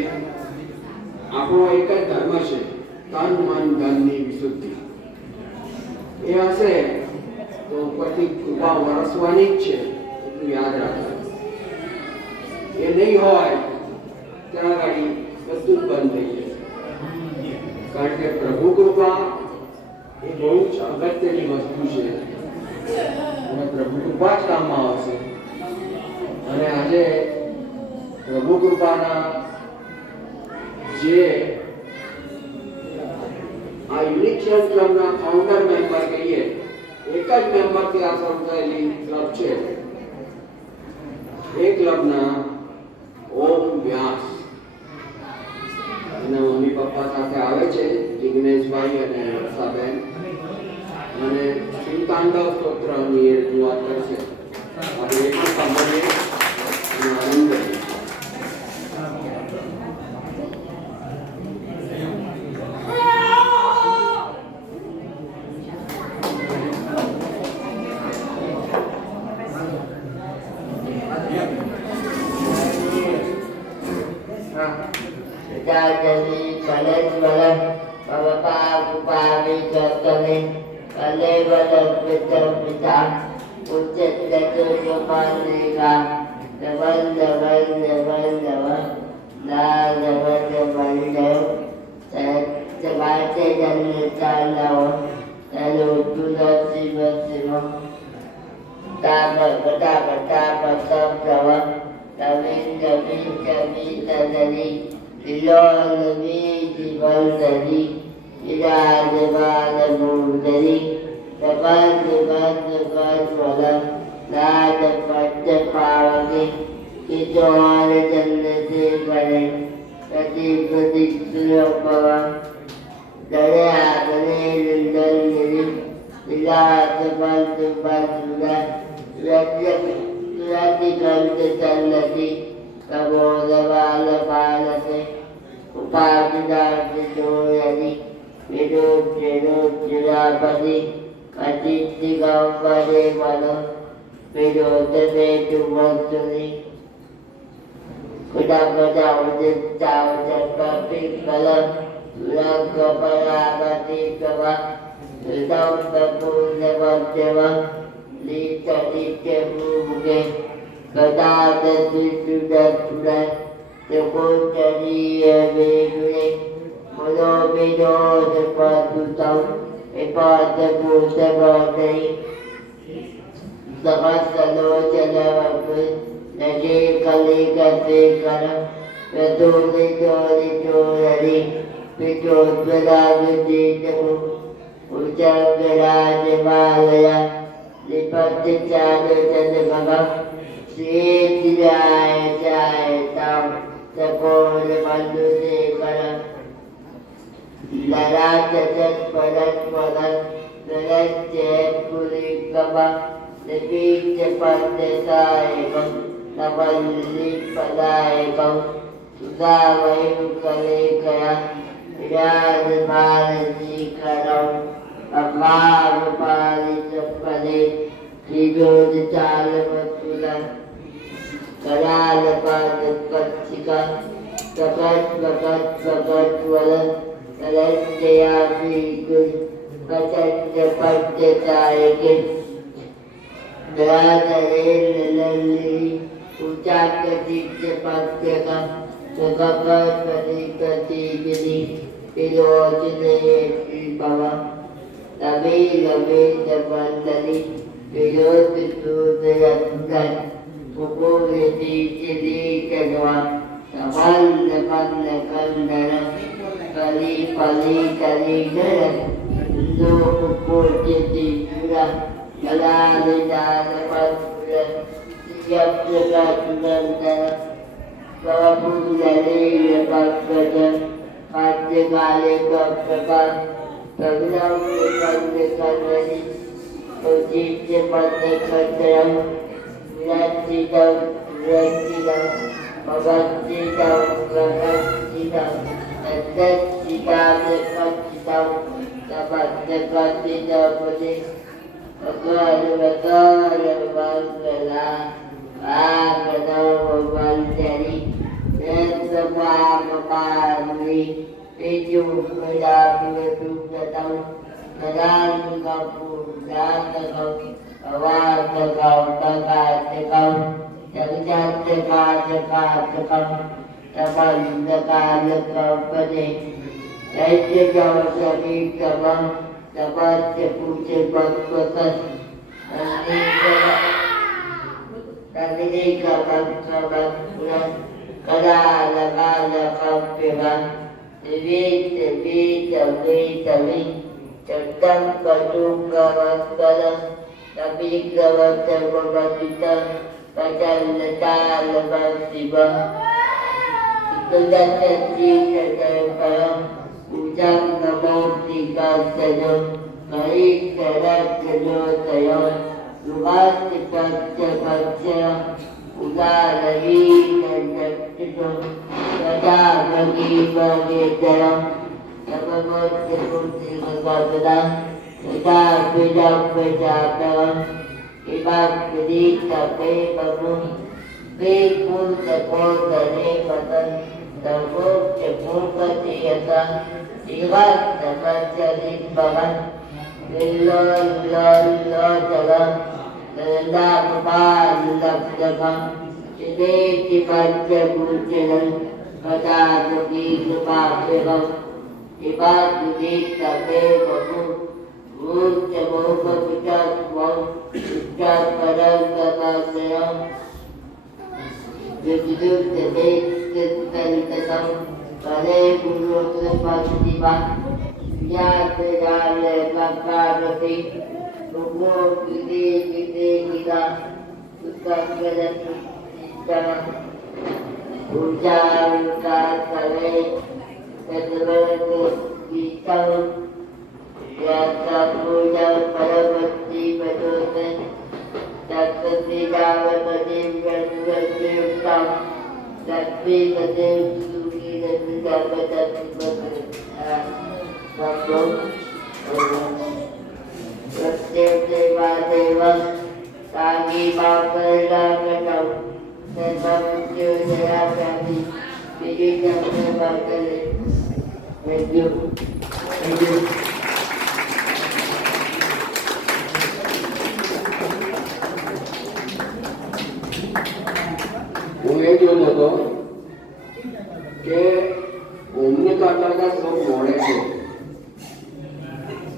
આપણો એક જ ધર્મ છે તન મન ધનની વિશુદ્ધિ એ હશે તો ઉપરથી કૃપા વરસવાની જ છે એટલું યાદ રાખવાનું એ નહીં હોય ત્યાં આગળ બધું જ બંધ થઈ જશે કારણ કે પ્રભુ કૃપા એ બહુ જ અગત્યની વસ્તુ છે અને પ્રભુ કૃપા જ કામમાં આવશે અને આજે પ્રભુ કૃપાના જે આ યુનિક્શન ક્લબના ફાઉન્ડર મેમ્બર કહીએ એક જ મેમ્બરથી આ શરૂ થયેલી ક્લબ છે એ ક્લબના ઓમ વ્યાસ એના મમ્મી પપ્પા સાથે આવે છે જિગ્નેશભાઈ અને વર્ષાબેન અને શ્રીતાંડવ સ્તોત્રની એ રજૂઆત કરશે આપણે એ પણ સાંભળીએ અને આનંદ કરીએ Jadi kalian malam bapak upami jatane kalian malam pita ucap jatuh kemanega dewan saya sebaca dan tahu lalu sudah tiba-tiba dapat betul jawab kami tadi Ilal Nabi Jibal Tadi Ila Jibal Murdari Dapat wala La dapat pawagi Itu ada jannati kare Kati pratik suryapawa Dari agane lindal niri Ila dapat sudah Surati kante jannati Kabo dabala palate Upadi dati joyani Jurapati, Patiti Gambade Mano, Pedotane Tumastuni, Kudakada Udit Tau Japapi Kala, Lakaparabati Kava, Udam Papun Devanteva, Lita Lita Muge, Kadada Tuda, the Montani Vegure, Monobido, the Patutam, a part the Putabane, the Masalo Jalapur, the Jay Kalika Sekara, the Doli Doli, because the Lavidi, the Ujagara, the Malaya, the Patichado, and the Baba, Sri Jai Tam, the Pole Mandu Sekara. Lara Jajat Padat Padat, Lara Jet Puri Kaba, the Big Japan Desaikam, Navali Padaikam, Zavai Kalekaya, Rad Balaji Karam, Amar Pali Japade, Tigo the Chalamatula, Karala Padat Patsika, Sakat Wala. Kalendaya Vigul, Patanja Panjatayake, Dradare Lali, Uchakati Japataka, Sagapat Padikati Giri, Pilojane Baba, Labi Japandali, Pilotu the Yatkan, Pukuli Chili Kadwa, Tamal the Kandara. Kali Kara, no Purti Jura, Kalali Dana Pasura, Yapra Kandara, Babu Lali Bakada, Patikali Bakaka, Kavila Kandari, Ojit Patakandram, Ratida, Magatida, Rakatida. That Sita the Patita, the Patita Pudi, a God, one daddy, then the family, did you put up to the town, the land of food, the company. Raja Jawasari Kabam, Dapat Puja Bhakwakas, Nandini Kabam Kabam Puran, Kala Lagala Kampivan, Vita, Chatam Patum Gavaskala, Nabi Gavata Gavatika, Pajan Natal Bhaktiva. Tudan Param, Ujam Namo Tika Sayon, Kari Karat Sayo Sayon, Lugati Patya Patya, Ugalari Nandatito, Kada Bagi Bhagetaram, Namagot Puti Bhagavada, Kada Pidam Pidataram, Ibak Pidita Pepamu, Bekul Tekol Dane Matan, Tangkuk Cepurka Tiyata, Iwat Namajalit Bahan, Lilo Jalan, Nanda Kapal Lakdakam, Sini Tibaca Bujalan, Kata Tuki Kepakekam, Ibat Pidita Pepamu, Buk Cemuka Picat Wong, Picat Padang Kapasayam, Begitu detik ketentuan pada guru terpaksa ya segala perkara tubuh kita suka kita ujar kata kita ya punya pada bukti betul tidak berdiam tapi suki dan tidak berdiam સેવા કરીએ. Thank you. Thank you. હું એ જોતો હતો કે ઓમને તો આટલા બધા લોકો મળે છે,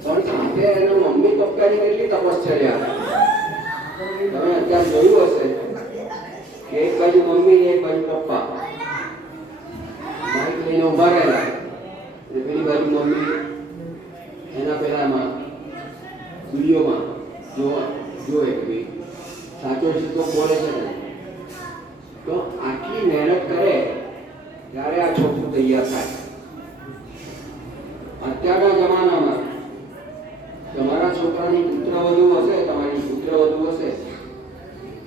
પણ સાથે એના મમ્મી પપ્પાની કેટલી તપશ્ચર્યા. તમે અત્યારે જોયું હશે કે એક બાજુ મમ્મી ને એક બાજુ પપ્પા બાઈક લઈને ઉભા રહેલા, અને પેલી બાજુ મમ્મી એના પેલામાં વિડીયોમાં જોવે કે ભાઈ સાચો સીધો બોલે છે ને. તો આટલી મહેનત કરે ત્યારે આ છોકરું તૈયાર થાય. અત્યારના જમાનામાં તમારા છોકરાની પુત્રવધુ હશે, તમારી પુત્રવધુ હશે,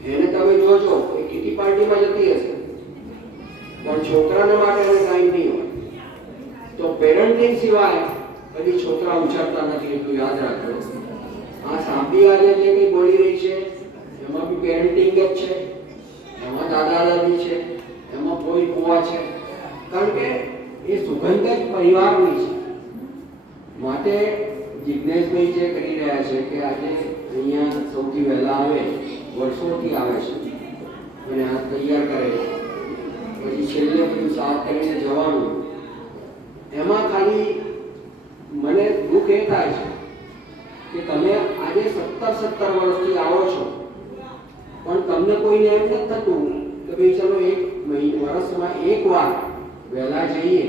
એને તમે જોજો એ કિટી પાર્ટીમાં જતી હશે, પણ છોકરાને માટે એને ટાઈમ નહીં હોય. તો પેરેન્ટિંગ સિવાય કદી છોકરા ઉછળતા નથી, એટલું યાદ રાખજો. આ સાંભળી આજે જે કંઈ બોલી રહી છે એમાં બી પેરેન્ટિંગ જ છે, એમાં દાદા દાદી છે, એમાં કોઈ કુવા છે, કારણ કે એ સુગંધ જ પરિવારની છે. માટે જિજ્ઞેશભાઈ જે કરી રહ્યા છે કે આજે અહીંયા સૌથી વહેલા આવે, વર્ષોથી આવે છે, અને આ તૈયાર કરે, પછી છેલ્લે બધું સાફ કરીને જવાનું, એમાં ખાલી મને દુઃખ એ થાય છે કે તમે આજે 17 વર્ષથી આવો છો, પણ તમને કોઈને એમ નથી થતું કે ભાઈ ચલો એક વર્ષમાં એક વાર વહેલા જઈએ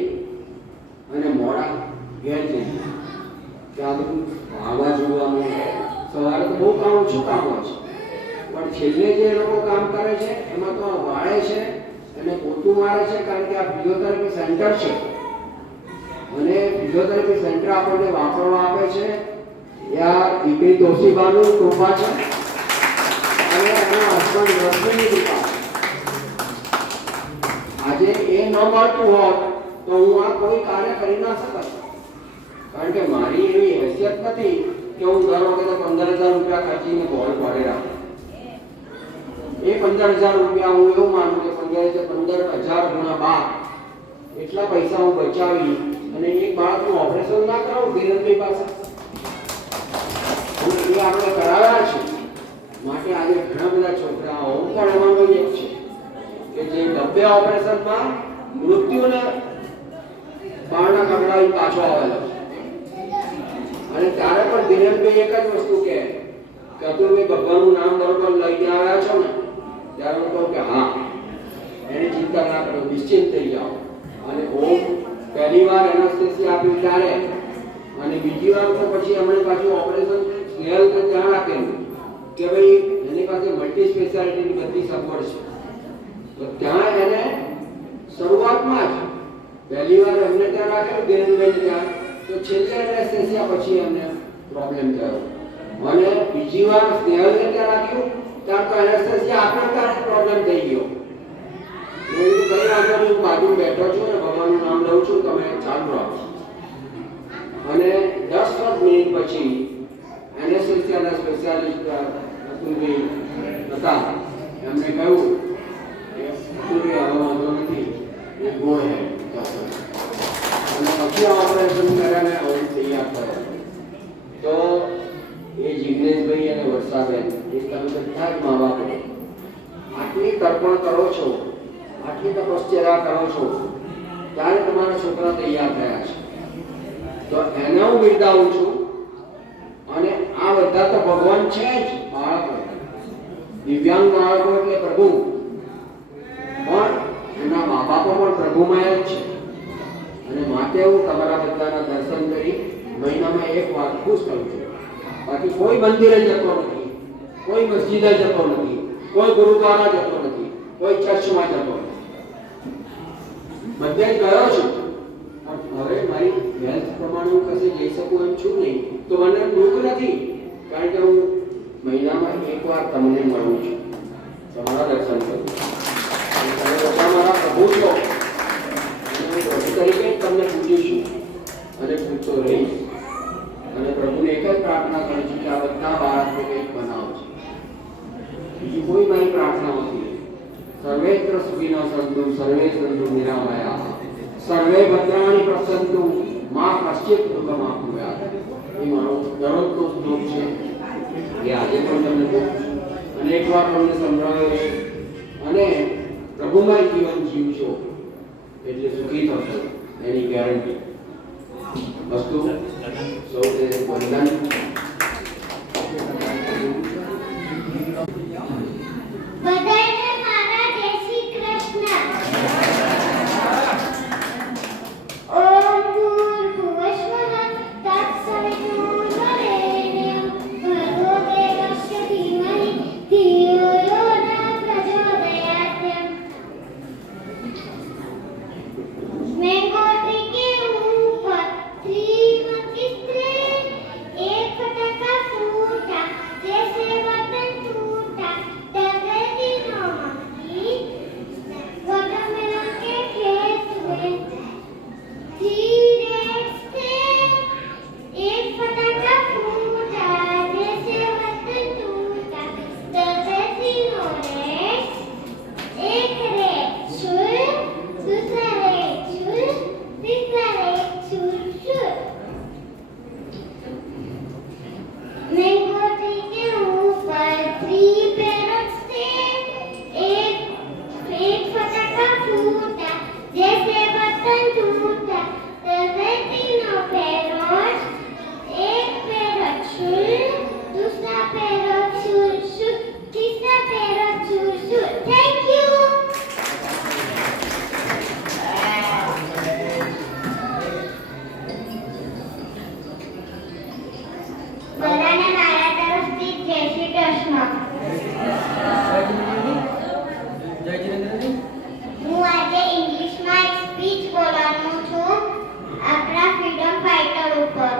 અને મોડા ઘેર જઈએ. કે આ બધું આવા જોવાનું, સવારે તો બહુ કામ ઓછું કામ હોય છે, પણ છેલ્લે જે લોકો કામ કરે છે એમાં તો વાળે છે અને પોતું મારે છે, કારણ કે આ ફિઝિયોથેરાપી સેન્ટર છે, અને ફિઝિયોથેરાપી સેન્ટર આપણને વાપરવા આપે છે યા દીકરી તોશીબાનું કૃપા છે અને એના હસબન્ડ રશ્મિની કૃપા. આજે એ ન મળતું હોત તો હું આ કોઈ કાર્ય કરી ના શકત, કારણ કે મારી એવી હેસિયત નથી કે હું દર વખતે 15,000 રૂપિયા ખર્ચીને બોલ પડે રાખું. એ 15,000 રૂપિયા હું એવું માનું કે 15,000 ગુણ્યા 12 એટલા પૈસા હું બચાવી અને એક બાળકનું ઓપરેશન ના કરાવું ધીરજભાઈ પાસે. એ આપણે કરાવ્યા છે. માટે આજે ઘણા બધા છોકરાઓ, હું પણ એમાંનો એક છે કે જે 90 ઓપરેશનમાં મૃત્યુને બાળના કકડાવી પાછો આવેલો છે. અને ત્યારે પણ ધીરજભાઈ એક જ વસ્તુ કે અતુલભાઈ ભગવાનનું નામ બરોબર લઈને આવ્યા છો ને, ત્યારે હું કહું કે હા, એની ચિંતા ના કરો, નિશ્ચિંત થઈ જાઓ. અને ઓમ પહેલી વાર એનેસ્થેસિયા આપ્યું ત્યારે, અને બીજી વાર તો પછી એમણે પાછું ઓપરેશન સ્નેહલ ને ત્યાં રાખેલું કે ભાઈ એની પાસે મલ્ટી સ્પેશિયાલિટીની બધી સગવડ છે. તો ત્યાં એને શરૂઆતમાં જ પહેલી વાર એમને ત્યાં રાખેલું ધીરજભાઈને ત્યાં, તો છેલ્લે એનેસ્થેસિયા પછી એમને પ્રોબ્લેમ થયો, અને બીજી વાર સ્નેહલને ત્યાં રાખ્યું ત્યાં તો એનેસ્થેસિયા આપણા કારણે પ્રોબ્લેમ થઈ ગયો. મેં કીધું કઈ વાંધો નહીં, હું બાજુ બેઠો છું અને ભગવાનનું નામ લઉં છું, તમે ચાલુ રાખો. અને 10 મિનિટ પછી એનેસ્થેસિયાના સ્પેશિયાલિસ્ટ અતુલભાઈ હતા, એમણે કહ્યું કે અતુલભાઈ હવે વાંધો નથી, એ ગો હેડ. અને પછી આ ઓપરેશન કર્યાને હવે તૈયાર થયો. તો એ જિગ્નેશભાઈ અને વર્ષાબેન, એ તમે બધા જ મા બાપ આટલી તર્પણ કરો છો, આટલી તપશ્ચર્યા કરો છો, ત્યારે તમારા છોકરા તૈયાર થયા છે. તો એને હું બિરદાવું છું. અને આ બધા તો ભગવાન છે જ, બાળકો દિવ્યાંગ બાળકો એટલે પ્રભુ, પણ એના મા બાપો પણ પ્રભુમય જ છે. અને માટે હું તમારા બધાના દર્શન કરી મહિનામાં એક વાર ખુશ કરું છું. બાકી કોઈ મંદિરે જતો નથી, કોઈ મસ્જિદે જતો નથી, કોઈ ગુરુદ્વારા જતો નથી, કોઈ ચર્ચમાં જતો નથી. બધે ગયો છું, હવે મારી હેલ્થ પ્રમાણે હું કશે જઈ શકું એમ છું નહીં, તો મને દુઃખ નથી, કારણ કે હું મહિનામાં એક વાર તમને મળું છું, તમારા દર્શન કરું છું. તમે બધા મારા પ્રભુ છો, અને હું પ્રભુ તરીકે તમને પૂજીશું અને પૂછતો રહીશ. અને પ્રભુને એક જ પ્રાર્થના કરું છું કે આ બધા બાળકો કંઈક બનાવો છે, બીજી કોઈ મારી પ્રાર્થના નથી. સર્વેત્ર સુખીનો સંતુ સર્વે સંતુ નિરામયા સર્વે ભદ્રાણી પશ્યંતુ માં કશ્ચિત દુઃખમાપ્નુયાત. એ મારો દરરોજનો શ્લોક છે. એ આજે પણ તમને બહુ અનેકવાર તમને સંભળાયો છે. અને પ્રભુમય જીવન જીવશો એટલે સુખી થશો એની ગેરંટી. વસ્તુ સૌને વંદન. બધાને મારા જય શ્રી કૃષ્ણ. ઓમ ભૂર્ભુવસ્વઃ તત્સવિતુર્વરેણ્યં ભર્ગો દેવસ્ય ધીમહિ ધિયો યો ન પ્રચોદયાત. मैंगो ट्री के ऊपर 3 मंकिस्त्रे, एक फटाका फूटा जैसे बर्तन टूटा, डर गए तीनों मंकी वाटरमेलन के खेत में. 3 rats थे, एक फटाका फूटा जैसे बर्तन टूटा, डर गए तीनों rats. एक rat छुर, दूसरा rat छुर, तीसरा rat छुर छुर. मैंगो ट्री के ऊपर 3 parrots थे, एक फटाका फूटा जैसे बर्तन टूटा, डर गए तीनों parrots. एक parrot छुर, दूसरा parrot छुर छुर, तीसरा parrot छुर छुर. Thank you. બધાને મારા તરફથી જય શ્રી કૃષ્ણ. હું આજે ઇંગ્લિશમાં એક સ્પીચ બોલવાનું છું આપણા ફ્રીડમ ફાઇટર ઉપર.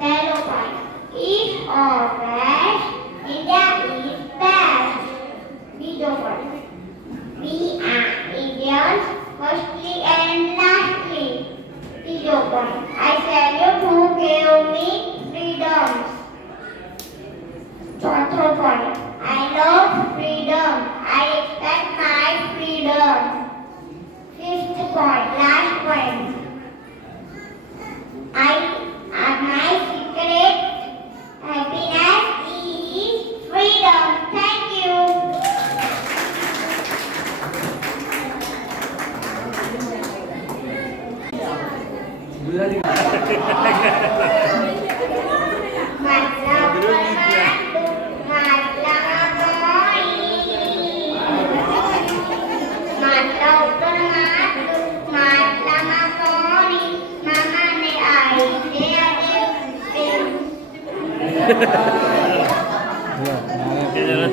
પહેલો point. If or rash India is best. બીજો point. We are Indians firstly and lastly. Zero point. I salute who gave me freedoms. Chauthro point. I love freedom. I respect my freedom. Fifth point. Last point. My secret happiness is freedom. Thank you.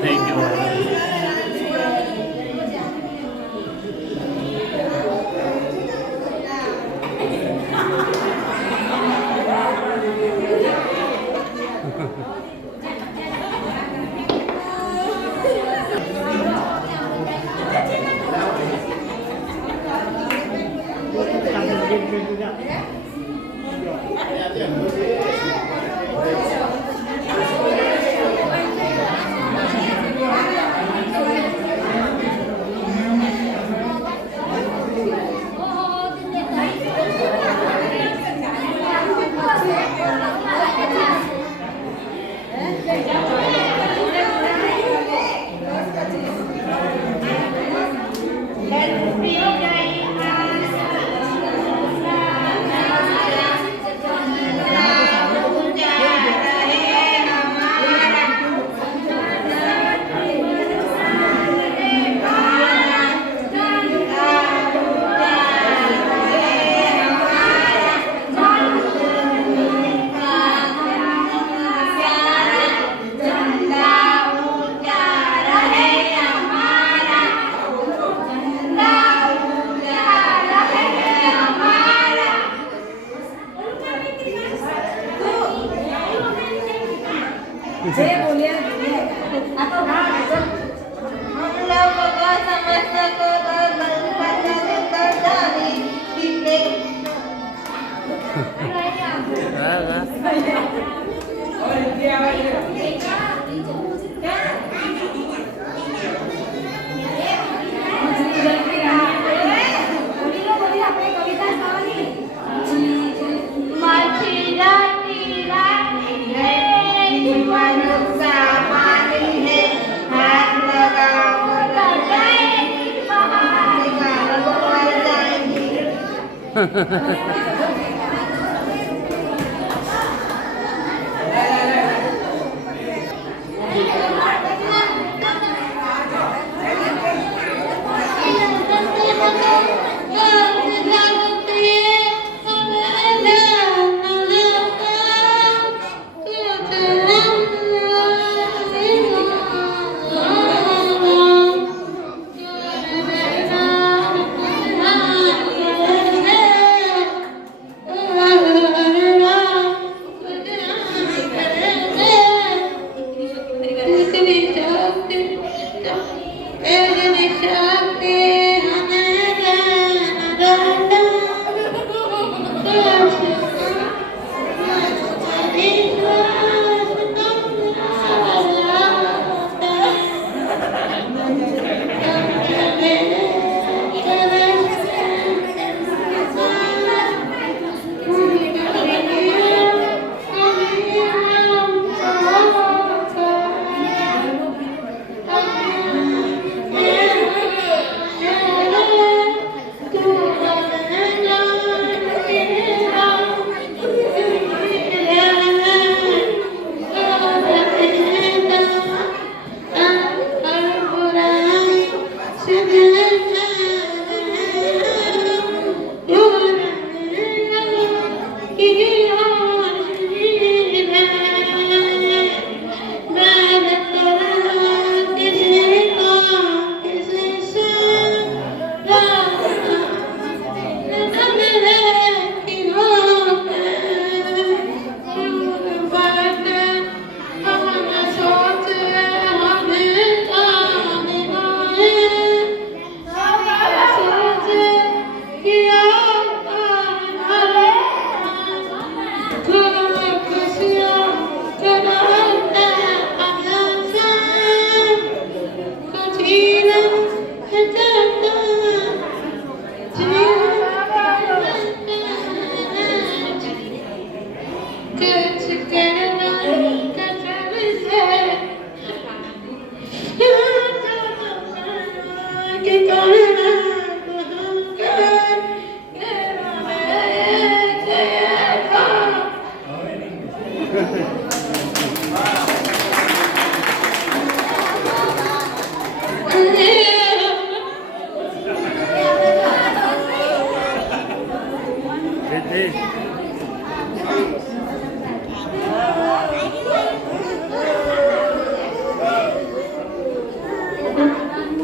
Thank you.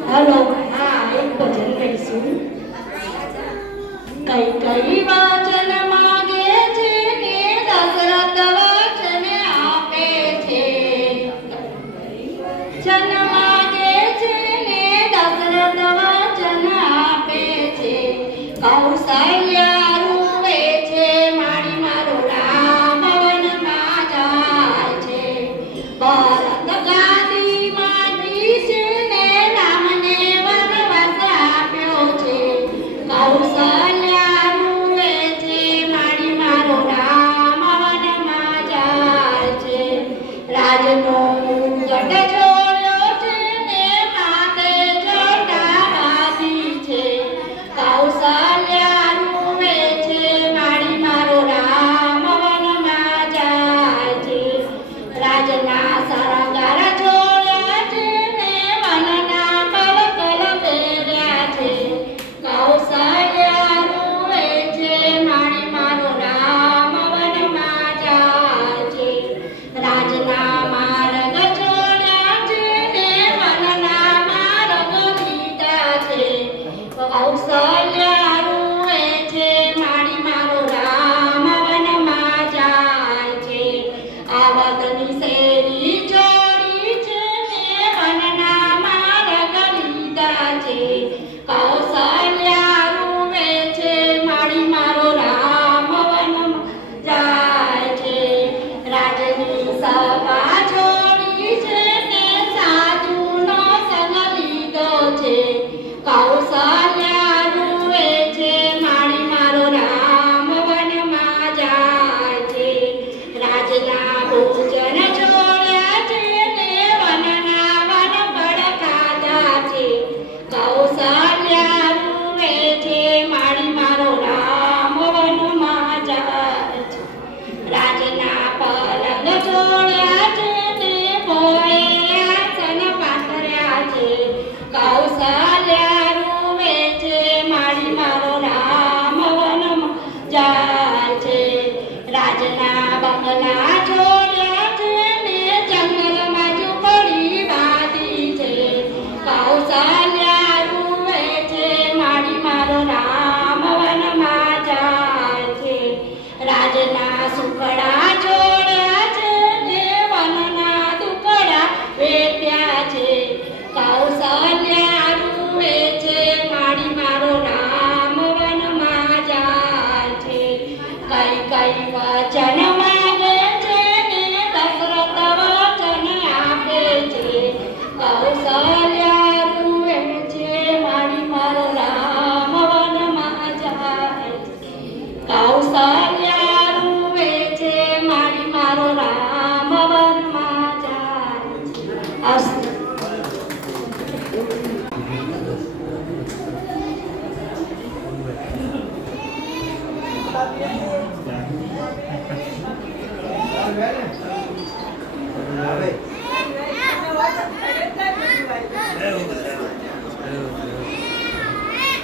Hello, હા એક ભજન ગાઈશું. કઈ કઈ વચન માગે છે ને દશરથ વચન આપે છે. વચન માગે છે ને દશરથ વચન આપે છે. કૌશલ્યા રૂવે છે મારી મારો રામ વનમાં જાય છે. ભરત ગાદી માંડી છે ને રામને વનવાસ આપ્યો છે. કૌશલ્યા રૂવે છે મારી મારો રામ વનમાં જાય છે. રાજનો મુગટ જોડ્યો છે ને માથે જટા બાંધી છે. કૌશલ્યા રૂવે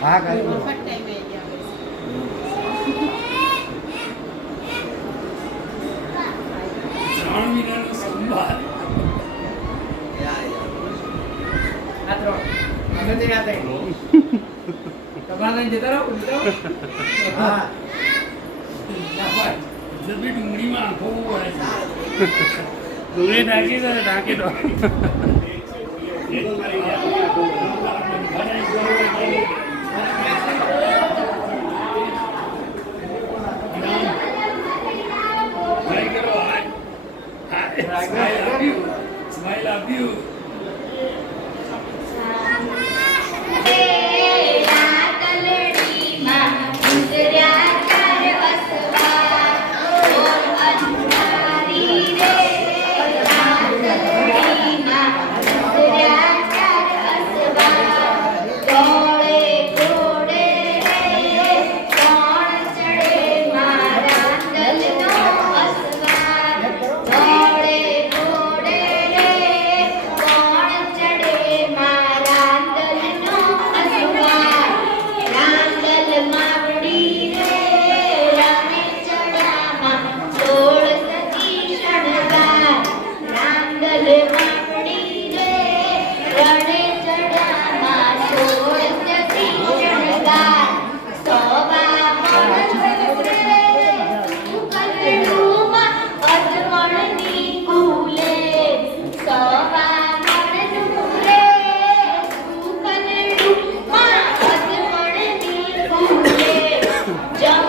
હા કરી ડુંગળીમાં આંખો પડે છે ડુંગળી નાખી દો Smile of you. જમ